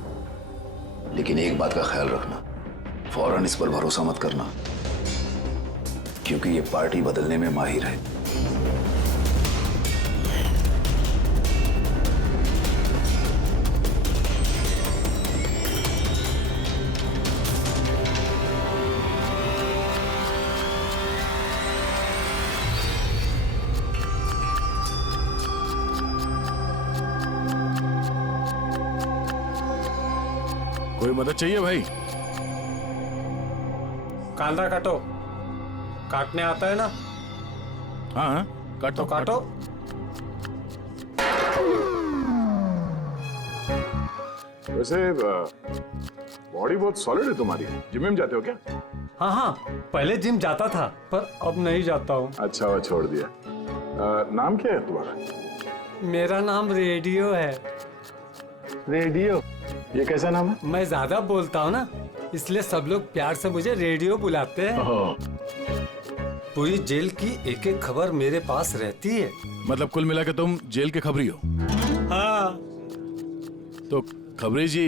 लेकिन एक बात का ख्याल रखना, फौरन इस पर भरोसा मत करना, क्योंकि ये पार्टी बदलने में माहिर है। कोई मदद चाहिए भाई? कांदा काटो, काटने आता है ना? हाँ काटो काटो। वैसे बॉडी बहुत सॉलिड है तुम्हारी, जिम में जाते हो क्या? हाँ हाँ, पहले जिम जाता था पर अब नहीं जाता हूँ। अच्छा वो छोड़ दिया। नाम क्या है तुम्हारा? मेरा नाम रेडियो है। रेडियो? ये कैसा नाम है? मैं ज्यादा बोलता हूँ ना, इसलिए सब लोग प्यार से मुझे रेडियो बुलाते हैं। पूरी जेल की एक एक खबर मेरे पास रहती है। मतलब कुल मिला के तुम जेल के खबरी हो? हाँ। तो खबरी जी,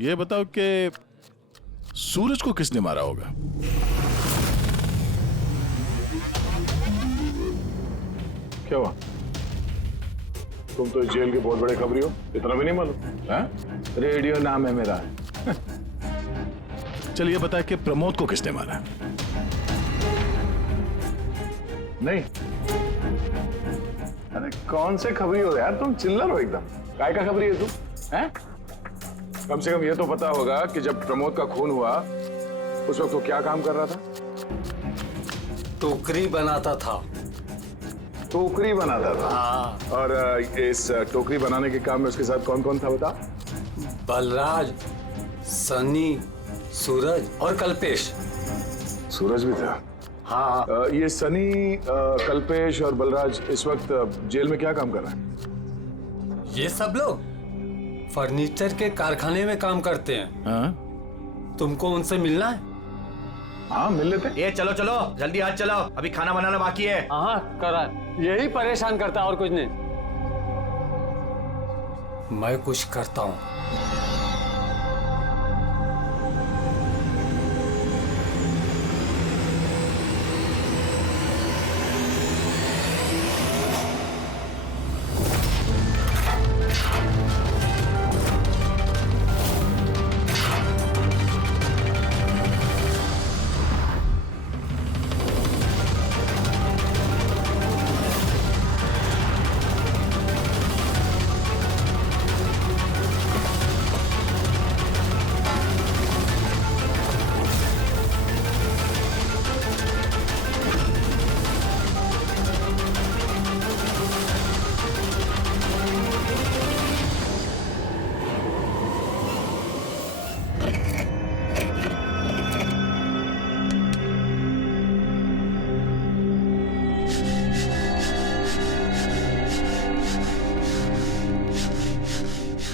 ये बताओ कि सूरज को किसने मारा होगा? क्या हुआ? तुम तो इस जेल के बहुत बड़े खबरी हो, इतना भी नहीं मालूम? रेडियो नाम है मेरा। चलिए बताए कि प्रमोद को किसने मारा? नहीं। अरे कौन से खबरी हो यार तुम? चिल्लर हो एकदम। काय का खबरी है तुम? हैं? कम से कम ये तो पता होगा कि जब प्रमोद का खून हुआ उस वक्त वो क्या काम कर रहा था? टोकरी बनाता था। टोकरी बनाता था? हाँ। और इस टोकरी बनाने के काम में उसके साथ कौन कौन था बता? बलराज, सनी, सूरज और कल्पेश। सूरज भी था? हाँ। ये सनी, कल्पेश और बलराज इस वक्त जेल में क्या काम कर रहे हैं? ये सब लोग फर्नीचर के कारखाने में काम करते हैं। हाँ? तुमको उनसे मिलना है? हाँ मिल लेते। ये चलो चलो जल्दी हाथ चलाओ, अभी खाना बनाना बाकी है। हाँ करा, यही परेशान करता और कुछ नहीं। मैं कुछ करता हूँ।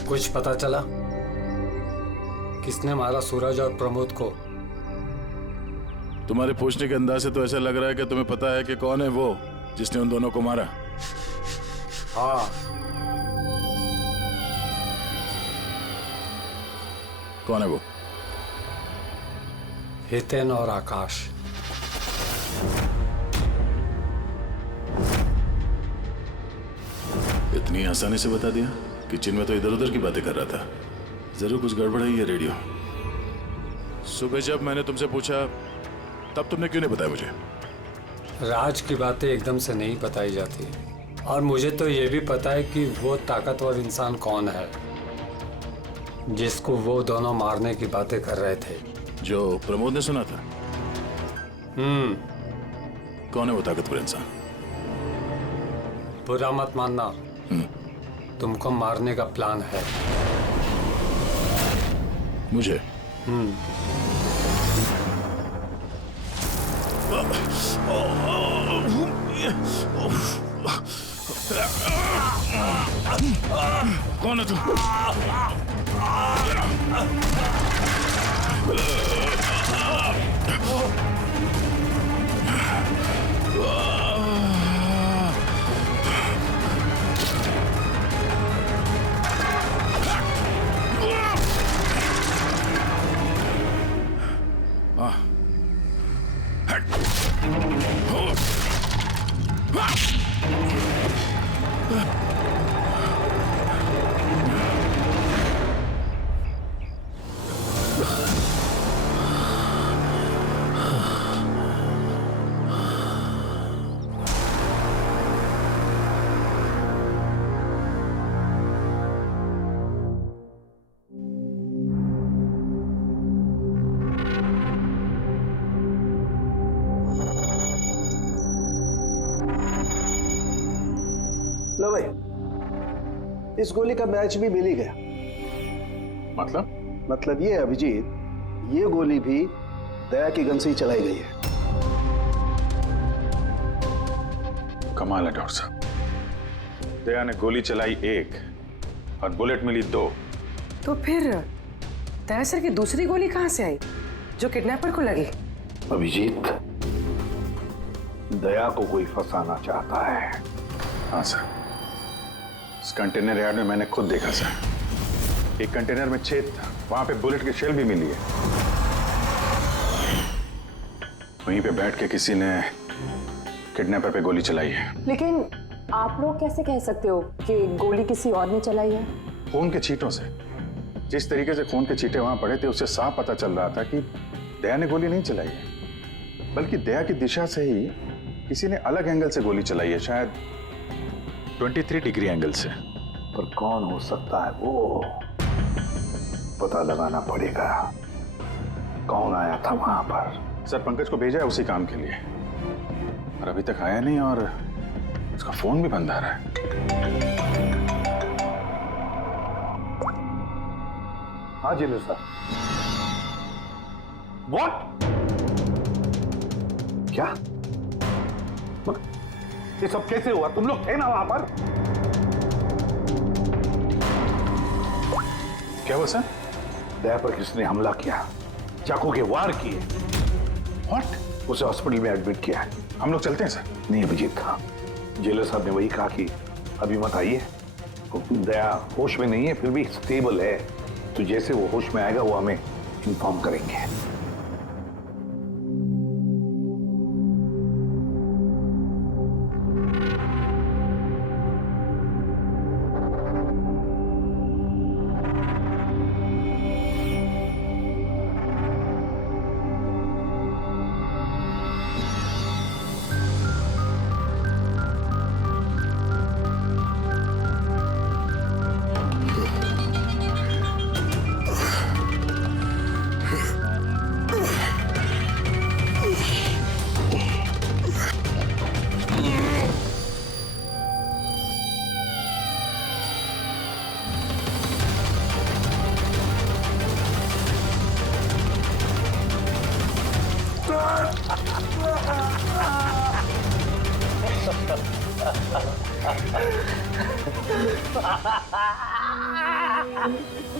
कुछ पता चला किसने मारा सूरज और प्रमोद को? तुम्हारे पूछने के अंदाज से तो ऐसा लग रहा है कि तुम्हें पता है कि कौन है वो जिसने उन दोनों को मारा। हाँ। कौन है वो? हितेन और आकाश। इतनी आसानी से बता दिया कि चिन्मय तो इधर उधर की बातें कर रहा था। जरूर कुछ गड़बड़ है ये रेडियो। सुबह जब मैंने तुमसे पूछा तब तुमने क्यों नहीं बताया मुझे? राज की बातें एकदम से नहीं बताई जाती, और मुझे तो ये भी पता है कि वो ताकतवर इंसान कौन है जिसको वो दोनों मारने की बातें कर रहे थे। जो प्रमोद ने सुना था? कौन है वो ताकतवर इंसान? बुरा मत मानना, तुमको मारने का प्लान है। मुझे? कौन है तू? लो भाई, इस गोली का मैच भी मिल ही गया। मतलब ये अभिजीत, ये गोली भी दया की गन से ही चलाई गई है। कमाल है डॉक्टर साहब, दया ने गोली चलाई 1 और बुलेट मिली 2। तो फिर दया सर की दूसरी गोली कहां से आई जो किडनैपर को लगी? अभिजीत, दया को कोई फंसाना चाहता है। हाँ सर, इस कंटेनर यार्ड में मैंने खुद देखा सर। एक कंटेनर में छेद था, वहां पे बुलेट की शेल भी मिली है। वहीं पे बैठ के किसी ने किडनैपर पे गोली चलाई है। लेकिन आप लोग कैसे कह सकते हो कि गोली किसी और ने चलाई है? खून के छींटों से, जिस तरीके से खून के छींटे वहां पड़े थे उससे साफ पता चल रहा था कि दया ने गोली नहीं चलाई है, बल्कि दया की दिशा से ही किसी ने अलग एंगल से गोली चलाई है, शायद 23 डिग्री एंगल से। पर कौन हो सकता है वो पता लगाना पड़ेगा। कौन आया था वहां पर? सर, पंकज को भेजा है उसी काम के लिए, और अभी तक आया नहीं, और उसका फोन भी बंद आ रहा है। हाँ जी सर। व्हाट? क्या? ये सब कैसे हुआ? तुम लोग थे ना वहां पर? क्या हुआ सर? दया पर किसने हमला किया, चाकू के वार किए। व्हाट? उसे हॉस्पिटल में एडमिट किया है। हम लोग चलते हैं सर। नहीं अभिजीत, हाँ, जेलर साहब ने वही कहा कि अभी मत आइए। दया होश में नहीं है, फिर भी स्टेबल है, तो जैसे वो होश में आएगा वो हमें इन्फॉर्म करेंगे।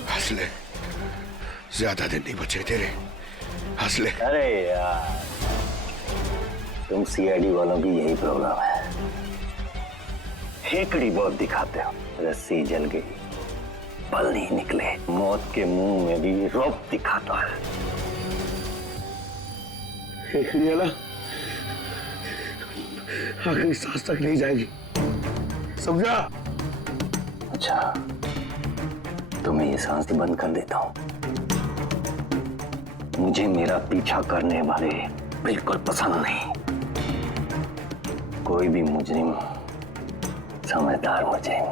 हंस ले, ज्यादा दिन नहीं बचे तेरे, हंस ले। अरे यार, तुम सीआईडी वालों की यही प्रॉब्लम है, हेकड़ी बहुत दिखाते हो। रस्सी जल गई, बल नहीं निकले, मौत के मुंह में भी रौब दिखाता है। हेकड़ी वाला आखिरी सांस तक नहीं जाएगी, समझा? अच्छा, तो मैं ये सांस बंद कर देता हूं। मुझे मेरा पीछा करने वाले बिल्कुल पसंद नहीं। कोई भी मुजरिम, समझदार मुजरिम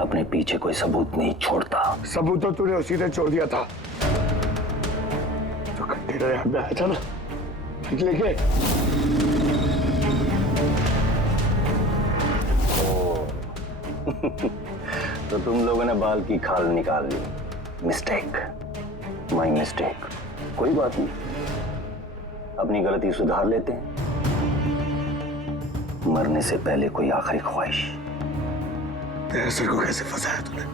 अपने पीछे कोई सबूत नहीं छोड़ता। सबूत तो तूने उसी ने छोड़ दिया था, जो कंटेनर यार्ड में आया था ना, लेके। तो तुम लोगों ने बाल की खाल निकाल ली। Mistake, my mistake. कोई बात नहीं, अपनी गलती सुधार लेते हैं। मरने से पहले कोई आखिरी ख्वाहिश। तेरे सर को कैसे फंसाया तूने?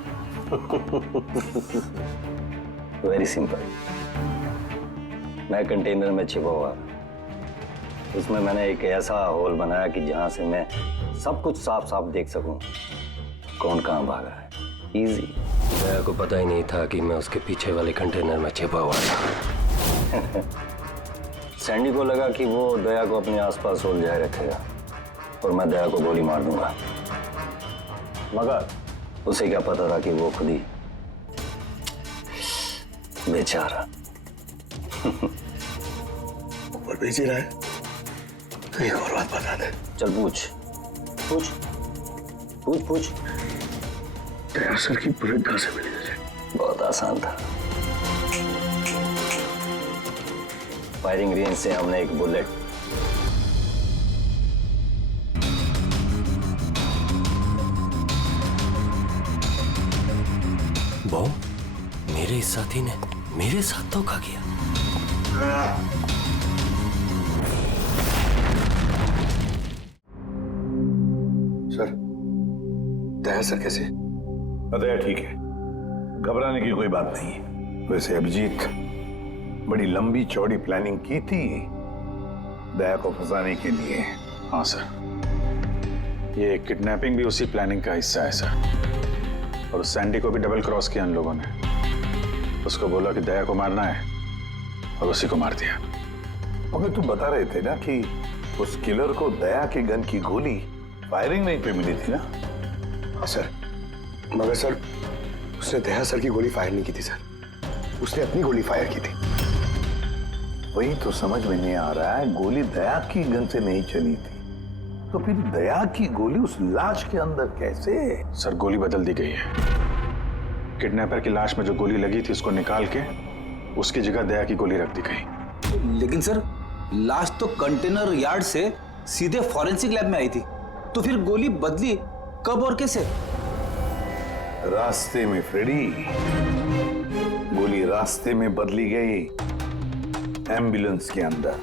Very simple. मैं कंटेनर में छिपा हुआ, उसमें मैंने एक ऐसा होल बनाया कि जहां से मैं सब कुछ साफ साफ देख सकूं, कौन कहां भागा है। इजी। दया को पता ही नहीं था कि मैं उसके पीछे वाले कंटेनर में छिपा हुआ था। सैंडी को लगा कि वो दया को अपने आसपास उलझाए रखेगा और मैं दया को गोली मार दूंगा, मगर उसे क्या पता था कि वो खुद ही बेचारा ऊपर बेच ही रहा है। तो एक और बात बता दे। चल पूछ पूछ पूछ पूछ। दया सर की बुलेट कहां से मिली तुझे? बहुत आसान था। फायरिंग रेंज से हमने एक बुलेट बॉम्ब मेरे साथी ने मेरे साथ धोखा किया। सर, दया सर कैसे? दया ठीक है, घबराने की कोई बात नहीं। वैसे अभिजीत बड़ी लंबी चौड़ी प्लानिंग की थी, दया को फंसाने के लिए। हाँ सर, ये किडनैपिंग भी उसी प्लानिंग का हिस्सा है सर। और सैंडी को भी डबल क्रॉस किया उन लोगों ने। उसको बोला कि दया को मारना है और उसी को मार दिया। मगर तुम बता रहे थे ना कि उस किलर को दया के गन की गोली फायरिंग नहीं पे मिली थी ना? हाँ सर, मगर सर उसने दया सर की गोली फायर नहीं की थी सर, उसने अपनी गोली फायर की थी। वही तो समझ में नहीं आ रहा है, गोली दया की गन से नहीं चली थी तो फिर दया की गोली उस लाश के अंदर कैसे? सर गोली बदल दी गई है। किडनैपर की लाश में जो गोली लगी थी उसको निकाल के उसकी जगह दया की गोली रख दी गई। लेकिन सर लाश तो कंटेनर यार्ड से सीधे फॉरेंसिक लैब में आई थी, तो फिर गोली बदली कब और कैसे? रास्ते में फ्रेडी, गोली रास्ते में बदली गई, एम्बुलेंस के अंदर।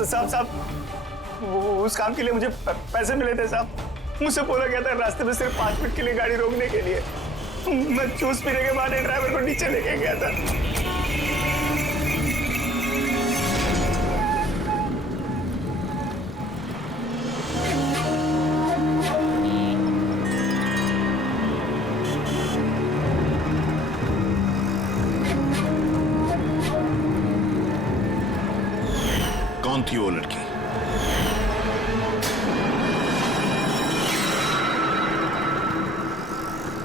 साहब, वो उस काम के लिए मुझे पैसे मिले थे साहब। मुझसे बोला गया था रास्ते में सिर्फ 5 मिनट के लिए गाड़ी रोकने के लिए। मैं जूस पीने के बाद ड्राइवर को नीचे लेके गया था। कौन थी वो लड़की?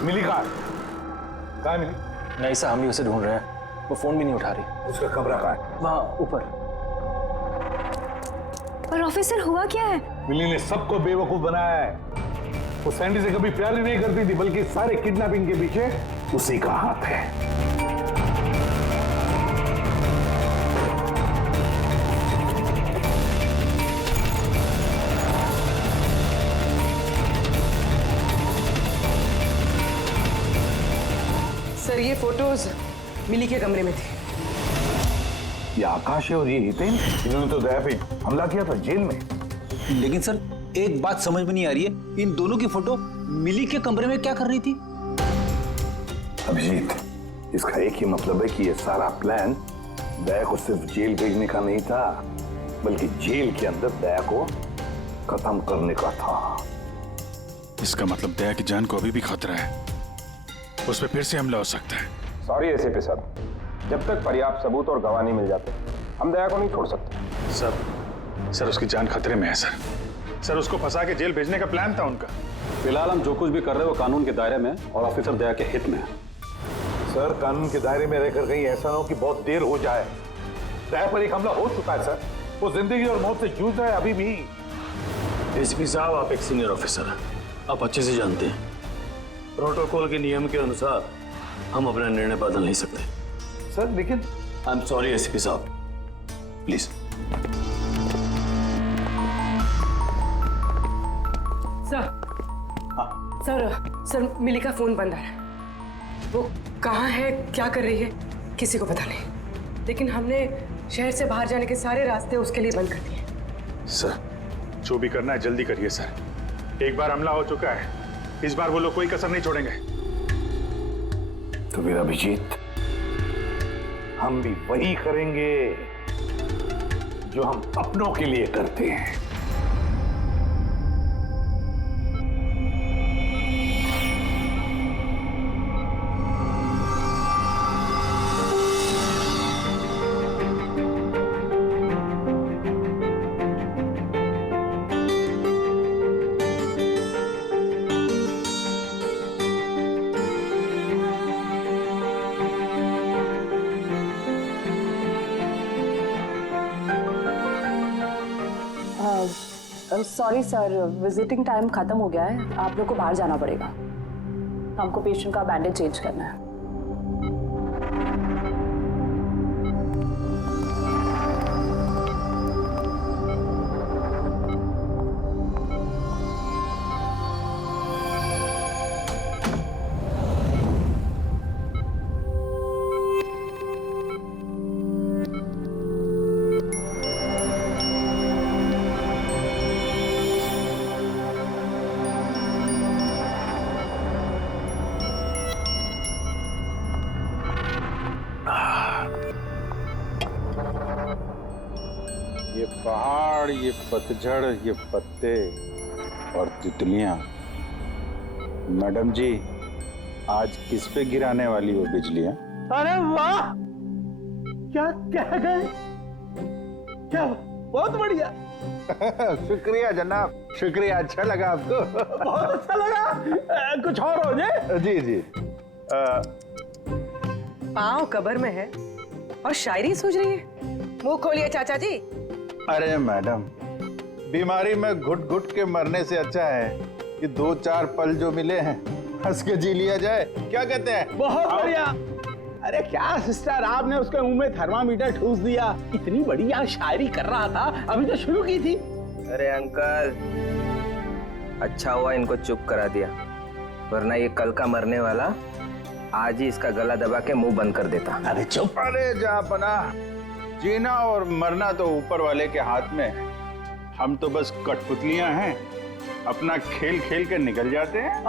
मिली कहाँ मिली? नहीं साहब, हम भी उसे ढूंढ रहे हैं, वो फोन भी नहीं उठा रही। उसका कमरा कहाँ है? वहाँ ऊपर। पर ऑफिसर हुआ क्या है? मिली ने सबको बेवकूफ बनाया है। वो सैंडी से कभी प्यार ही नहीं करती थी, बल्कि सारे किडनैपिंग के पीछे उसी का हाथ है। सर ये फोटोज मिली के कमरे में थी। ये आकाश है और ये हितेन, इन्होंने तो दया पे हमला किया था जेल में। लेकिन सर एक बात समझ में नहीं आ रही है, इन दोनों की फोटो मिली के कमरे में क्या कर रही थी? अभिजीत, इसका एक ही मतलब है कि ये सारा प्लान दया को सिर्फ जेल भेजने का नहीं था, बल्कि जेल के अंदर दया को खत्म करने का था। इसका मतलब दया की जान को अभी भी खतरा है, उस पर फिर से हमला हो सकता है। सॉरी एसीपी साहब, जब तक पर्याप्त सबूत और गवाह नहीं मिल जाते हम दया को नहीं छोड़ सकते। सर उसकी जान खतरे में है सर उसको फंसा के जेल भेजने का प्लान था उनका। फिलहाल हम जो कुछ भी कर रहे हैं वो कानून के दायरे में और ऑफिसर दया के हित में है। सर कानून के दायरे में रहकर कहीं ऐसा ना हो कि बहुत देर हो जाए। दया पर एक हमला हो चुका है सर, वो जिंदगी और मौत से जूझ रहा है अभी भी। एसीपी साहब, आप एक सीनियर ऑफिसर हैं, आप अच्छे से जानते हैं प्रोटोकॉल के नियम के अनुसार हम अपना निर्णय बदल नहीं सकते। सर लेकिन आई एम सॉरी एसीपी साहब, प्लीज। सर मिली का फोन बंद आ रहा है। वो कहाँ है, क्या कर रही है, किसी को पता नहीं। लेकिन हमने शहर से बाहर जाने के सारे रास्ते उसके लिए बंद कर दिए। सर जो भी करना है जल्दी करिए सर। एक बार हमला हो चुका है, इस बार वो लोग कोई कसर नहीं छोड़ेंगे। तो फिर अभिजीत, हम भी वही करेंगे जो हम अपनों के लिए करते हैं। सॉरी सर, विजिटिंग टाइम खत्म हो गया है, आप लोग को बाहर जाना पड़ेगा। हमको पेशेंट का बैंडेज चेंज करना है। ये पहाड़, ये पतझड़, ये पत्ते और तितलियां। मैडम जी, आज किस पे गिराने वाली हो बिजलियां? अरे वाह, क्या कह गए, क्या बहुत बढ़िया। शुक्रिया जनाब, शुक्रिया। अच्छा लगा आपको? बहुत अच्छा लगा। कुछ और हो जाए? जी जी। पाँव कब्र में है और शायरी सूझ रही है। मुंह खोलिए चाचा जी। अरे मैडम, बीमारी में घुट घुट के मरने से अच्छा है कि 2-4 पल जो मिले हैं हंस के जी लिया जाए। क्या कहते हैं? बहुत बढ़िया। अरे क्या सिस्टर, आपने उसके मुंह में थर्मामीटर ठूस दिया। इतनी बढ़िया शायरी कर रहा था, अभी तो शुरू की थी। अरे अंकल, अच्छा हुआ इनको चुप करा दिया, वरना ये कल का मरने वाला आज ही इसका गला दबा के मुंह बंद कर देता। अरे चुप। अरे जापना, जीना और मरना तो ऊपर वाले के हाथ में है। हम तो बस कठपुतलियां हैं, अपना खेल खेल के निकल जाते हैं।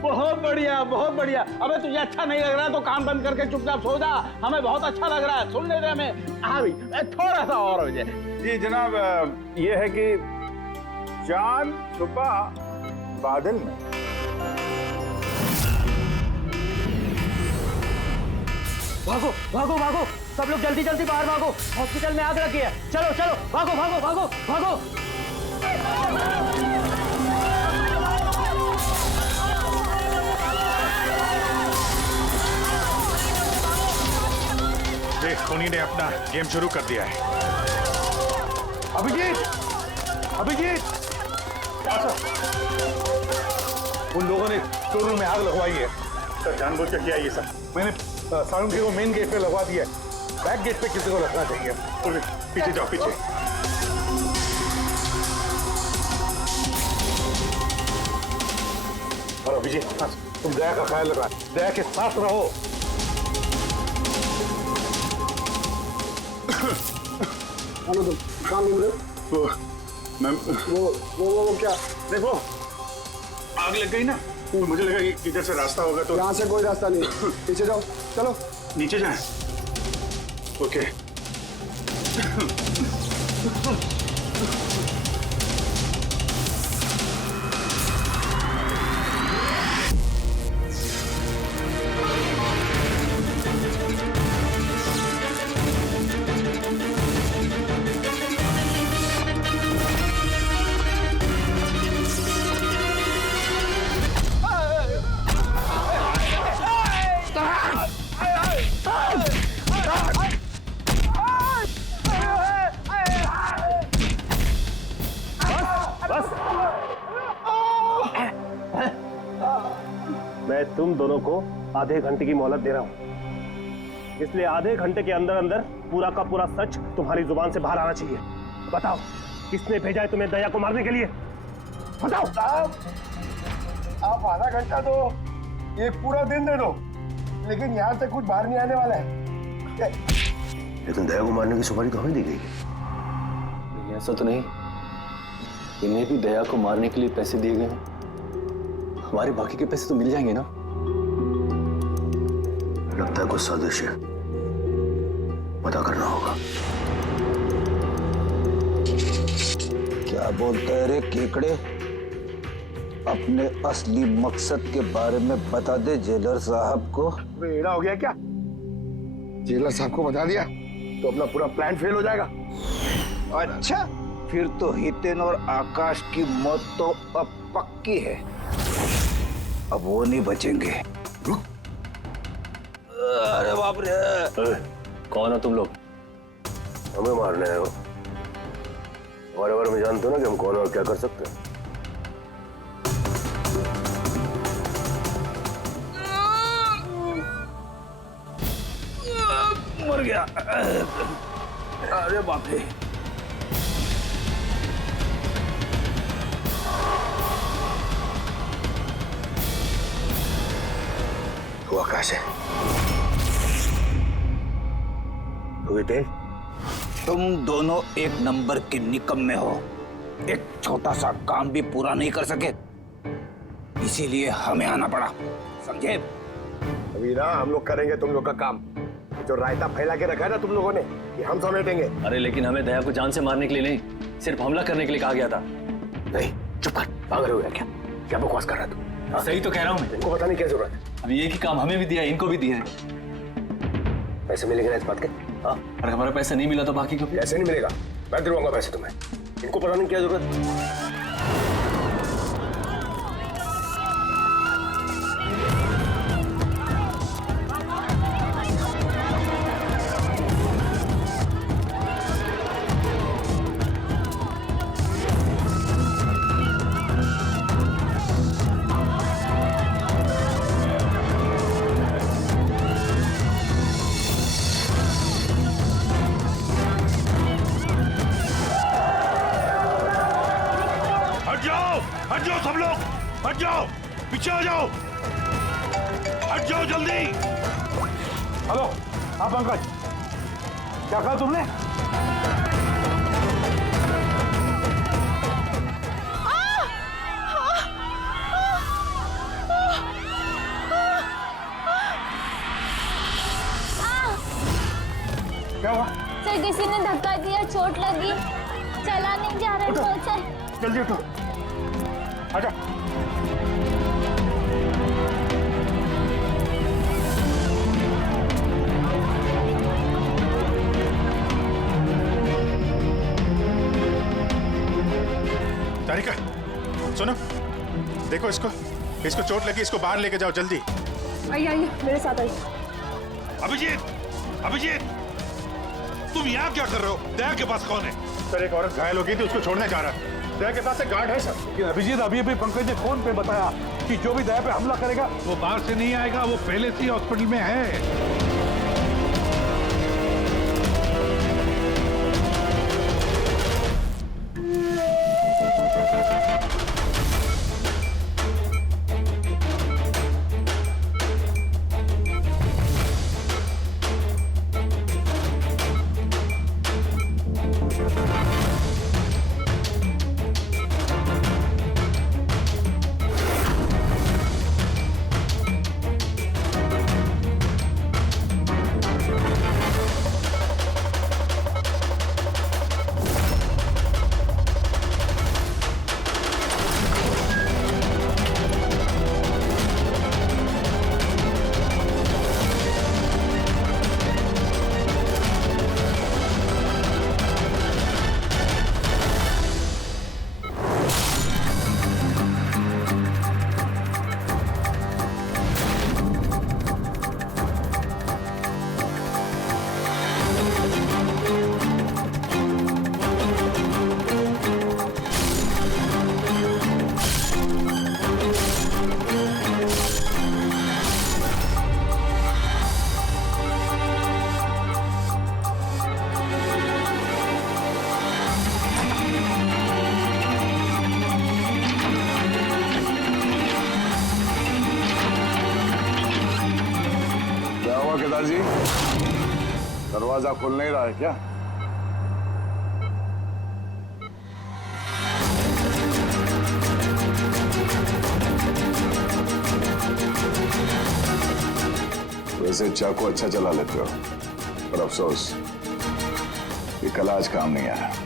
बहुत बढ़िया, बहुत बढ़िया। अबे तुझे अच्छा नहीं लग रहा तो काम बंद करके चुपचाप सो जा। हमें बहुत अच्छा लग रहा है, सुन ले रहे हमें। हाँ भाई, थोड़ा सा और हो जाए। जी जनाब, ये है कि चांद छुपा बादल में। भागो भागो भागो, सब लोग जल्दी जल्दी बाहर भागो, हॉस्पिटल में आग लगी है। चलो चलो, भागो भागो भागो भागो। देख, खोनी ने अपना गेम शुरू कर दिया है। अभिजीत, अभिजीत, उन लोगों ने शोरूम में आग लगवाई है। सर जानबूझ के किया ये सब। मैंने सालुंकी को मेन गेट पे लगवा दिया है, बैक गेट पे किसी को रखना चाहिए। पीछे जाओ, पीछे। और अभिजीत, तुम दया का ख्याल रखना, दया के साथ रहो। तो काम वो क्या देखो, आग लग गई ना, तो मुझे लगा कि इधर से रास्ता होगा। तो यहाँ से कोई रास्ता नहीं, पीछे जाओ। चलो नीचे जाए। ओके। मैं तुम दोनों को आधे घंटे की मोहलत दे रहा हूं, इसलिए आधे घंटे के अंदर अंदर पूरा का पूरा सच तुम्हारी जुबान से बाहर आना चाहिए। बताओ, किसने भेजा है तुम्हें दया को मारने के लिए? बताओ। साहब, आप आधा घंटा दो, एक पूरा दिन दे दो, लेकिन यहाँ से कुछ बाहर नहीं आने वाला है। लेकिन दया को मारने की सुपारी तो हमें दी गई। ऐसा तो नहीं, इन्हें भी दया को मारने के लिए पैसे दिए गए हैं। हमारे बाकी के पैसे तो मिल जाएंगे ना? लगता है कुछ साजिश है, पता करना होगा। क्या बोलता है रे केकड़े? अपने असली मकसद के बारे में बता दे जेलर साहब को। बेड़ा हो गया क्या? जेलर साहब को बता दिया तो अपना पूरा प्लान फेल हो जाएगा। अच्छा, फिर तो हितेन और आकाश की मौत तो अब पक्की है, अब वो नहीं बचेंगे। अरे बाप रे! कौन हो तुम लोग? हमें मारने आए हो? और अगर मैं जानता हूं ना कि हम कौन और क्या कर सकते हैं। मर गया। अरे बाप रे! वो आकाश है। तुम दोनों एक नंबर के निकम्मे हो। एक छोटा सा काम भी पूरा नहीं कर सके, इसीलिए हमें आना पड़ा, समझे? अभी ना हम लोग करेंगे तुम लोग का काम। जो रायता फैला के रखा है ना तुम लोगों ने, ये हम समेटेंगे। अरे लेकिन हमें दया को जान से मारने के लिए नहीं, सिर्फ हमला करने के लिए कहा गया था। नहीं, चुप कर, पागल हो गया क्या? क्या बकवास कर रहा है तू? सही तो कह रहा हूँ मैं। इनको बताने की क्या जरूरत है? अब ये की काम हमें भी दिया है, इनको भी दिया है। पैसे मिलेंगे ना इस बात के? हाँ, अगर हमारा पैसा नहीं मिला तो बाकी को पैसे नहीं मिलेगा, मैं दिलवाऊंगा पैसे तुम्हें। इनको बताने की क्या जरूरत है? हट जाओ सब लोग, हट जाओ, पीछे आ जाओ, हट जाओ जल्दी। हेलो, हाँ पंकज, क्या कहा तुमने? क्या हुआ? सर किसी ने धक्का दिया, चोट लगी, चला नहीं जा रहा है सर। जल्दी उठो, आजा। तारिका, सुनो, देखो इसको चोट लगी, इसको बाहर लेके जाओ जल्दी। आइए आइए मेरे साथ आइए। अभिजीत, तुम यहाँ क्या कर रहे हो? दया के पास कौन है? सर एक औरत घायल हो गई थी, उसको छोड़ने जा रहा है। दया के पास एक गार्ड है सर। लेकिन अभिजीत, अभी पंकज ने फोन पे बताया कि जो भी दया पे हमला करेगा वो बाहर से नहीं आएगा, वो पहले से ही हॉस्पिटल में है। केदार जी, दरवाजा खुल नहीं रहा है क्या? वैसे चाकू अच्छा चला लेते हो, पर अफसोस ये कला आज काम नहीं आया।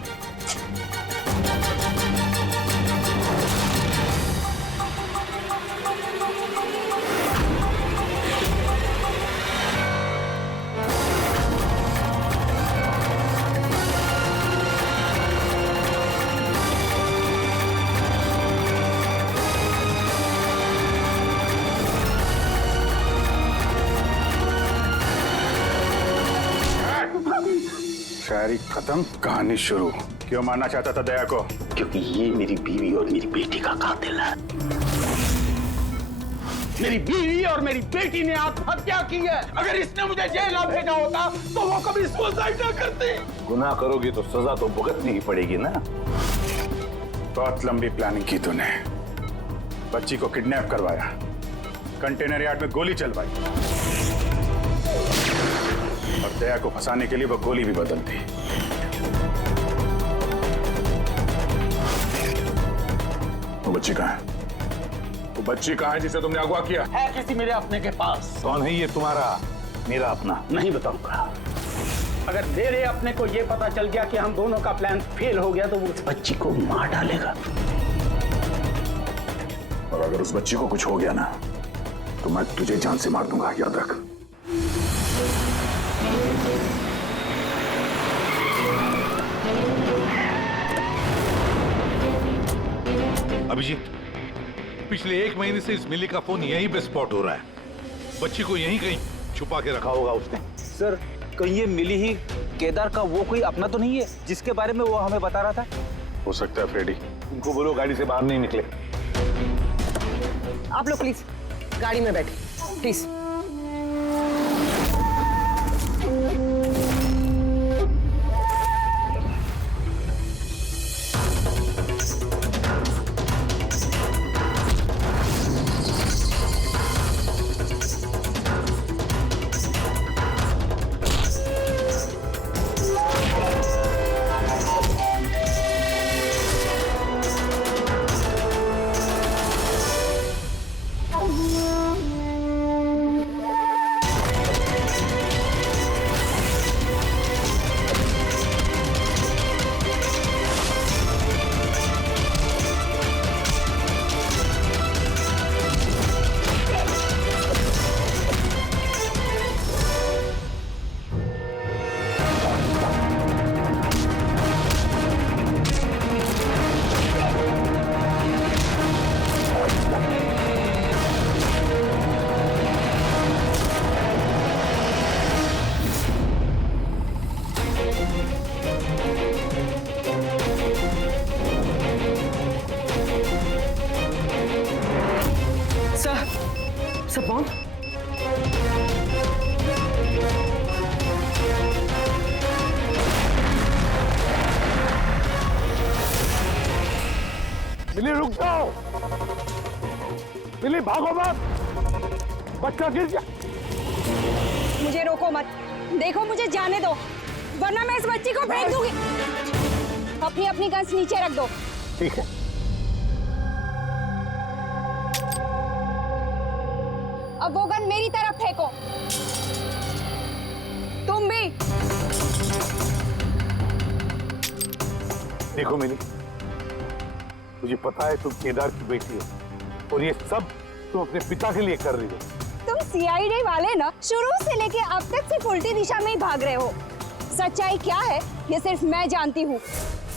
शायरी खत्म, कहानी शुरू। क्यों मारना चाहता था दया को? क्योंकि ये मेरी बीवी और मेरी बेटी का कातिल है। मेरी बीवी और मेरी बेटी ने आत्महत्या की है। अगर इसने मुझे जेल ना भेजा होता तो वो कभी सुसाइड ना करती। गुनाह करोगी तो सजा तो भुगतनी ही पड़ेगी ना। बहुत लंबी प्लानिंग की तूने। बच्ची को किडनैप करवाया, कंटेनर यार्ड में गोली चलवाई और दया को फंसाने के लिए वो गोली भी बदल दी। वो बच्ची कहाँ है? वो बच्ची कहाँ है जिसे तुमने अगवा किया? है किसी मेरे अपने के पास। कौन है ये तुम्हारा मेरा अपना। नहीं बताऊंगा। अगर मेरे अपने को ये पता चल गया कि हम दोनों का प्लान फेल हो गया तो वो उस बच्ची को मार डालेगा। और अगर उस बच्ची को कुछ हो गया ना तो मैं तुझे जान से मार दूंगा, याद रख। अभिजीत, पिछले 1 महीने से इस मिली का फोन यहीं पे स्पॉट हो रहा है। बच्ची को यहीं कहीं छुपा के रखा होगा उसने। सर, कहीं ये मिली ही केदार का वो कोई अपना तो नहीं है जिसके बारे में वो हमें बता रहा था? हो सकता है फ्रेडी। उनको बोलो गाड़ी से बाहर नहीं निकले। आप लोग प्लीज गाड़ी में बैठे, प्लीज। सब बॉन्ड? मिली रुक जाओ, मिली भागो मत, बच्चा गिर गया। मुझे रोको मत, देखो मुझे जाने दो वरना मैं इस बच्ची को फेंक दूंगी। अपनी अपनी गन्स नीचे रख दो। ठीक है। अब वो गन मेरी तरफ फेंको। तुम भी। देखो मिली, मुझे पता है तुम केदार की बेटी हो और ये सब तुम अपने पिता के लिए कर रही हो। तुम सीआईडी वाले ना शुरू से लेके अब तक सिर्फ उल्टी दिशा में ही भाग रहे हो। सच्चाई क्या है ये सिर्फ मैं जानती हूँ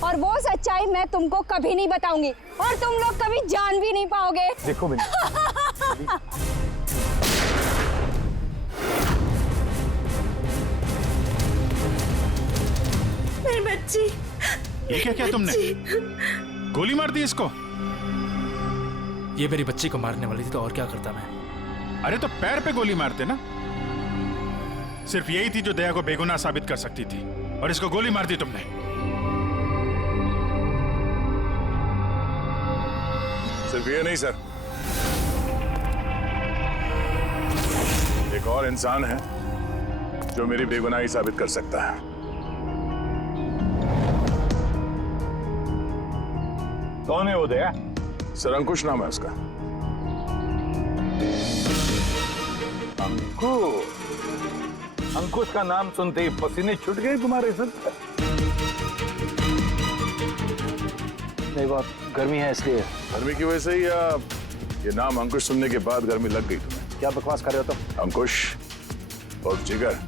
और वो सच्चाई मैं तुमको कभी नहीं बताऊंगी और तुम लोग कभी जान भी नहीं पाओगे। देखो मिली, मेरी बच्ची। ये क्या किया तुमने? गोली मार दी इसको? ये मेरी बच्ची को मारने वाली थी तो और क्या करता मैं? अरे तो पैर पे गोली मारते ना। सिर्फ यही थी जो दया को बेगुनाह साबित कर सकती थी और इसको गोली मार दी तुमने। सिर्फ ये नहीं सर, एक और इंसान है जो मेरी बेगुनाही साबित कर सकता है। कौन है वो दया? सर अंकुश नाम है उसका। अंकुश? अंकुश का नाम सुनते ही पसीने छूट गए तुम्हारे सर? नहीं, बहुत गर्मी है इसलिए। गर्मी की वजह से ही या ये नाम अंकुश सुनने के बाद गर्मी लग गई तुम्हें? क्या बकवास कर रहे हो तुम? अंकुश और जिगर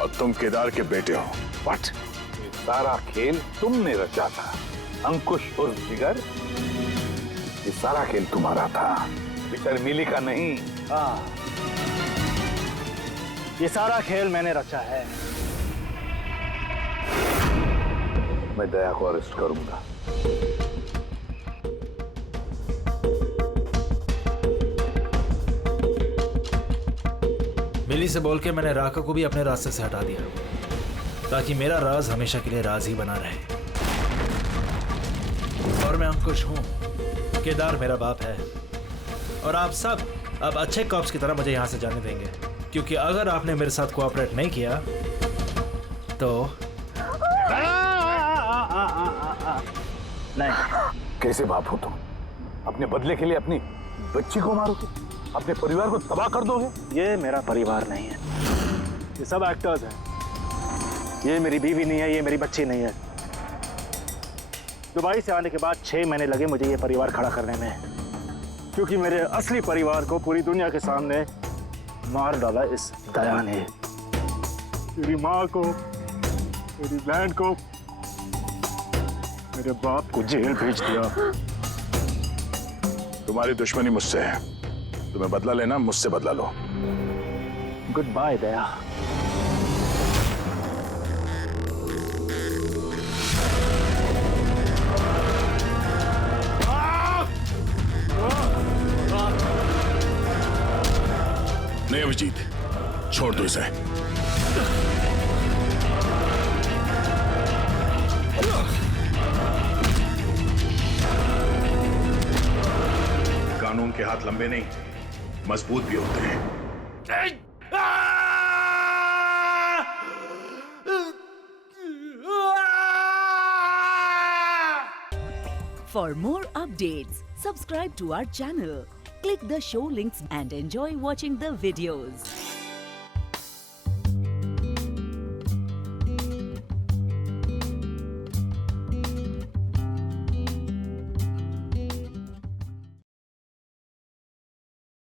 और तुम केदार के बेटे हो। व्हाट? ये सारा खेल तुमने रचा था? अंकुश और जिगर, ये सारा खेल तुम्हारा था, बेचारी मिली का नहीं। हाँ, ये सारा खेल मैंने रचा है। मैं दया को अरेस्ट करूंगा। मिली से बोल के मैंने राका को भी अपने रास्ते से हटा दिया ताकि मेरा राज हमेशा के लिए राज ही बना रहे। और मैं अंकुश हूं, केदार मेरा बाप है और आप सब अब अच्छे कॉप्स की तरह मुझे यहां से जाने देंगे क्योंकि अगर आपने मेरे साथ कोऑपरेट नहीं किया तो नहीं। कैसे बाप हो तुम? अपने बदले के लिए अपनी बच्ची को मारोगे? अपने परिवार को तबाह कर दोगे? ये मेरा परिवार नहीं है, ये सब एक्टर्स हैं। ये मेरी बीवी नहीं है, ये मेरी बच्ची नहीं है। दुबई से आने के बाद 6 महीने लगे मुझे ये परिवार खड़ा करने में, क्योंकि मेरे असली परिवार को पूरी दुनिया के सामने मार डाला इस दया ने। मेरी माँ को, मेरी बहन को, मेरे बाप को जेल भेज दिया। तुम्हारी दुश्मनी मुझसे है, तुम्हें बदला लेना, मुझसे बदला लो। गुड बाय दया। नहीं अभिजीत, छोड़ दो इसे। कानून के हाथ लंबे नहीं, मजबूत भी होते हैं। For more updates, subscribe to our channel, click the show links and enjoy watching the videos.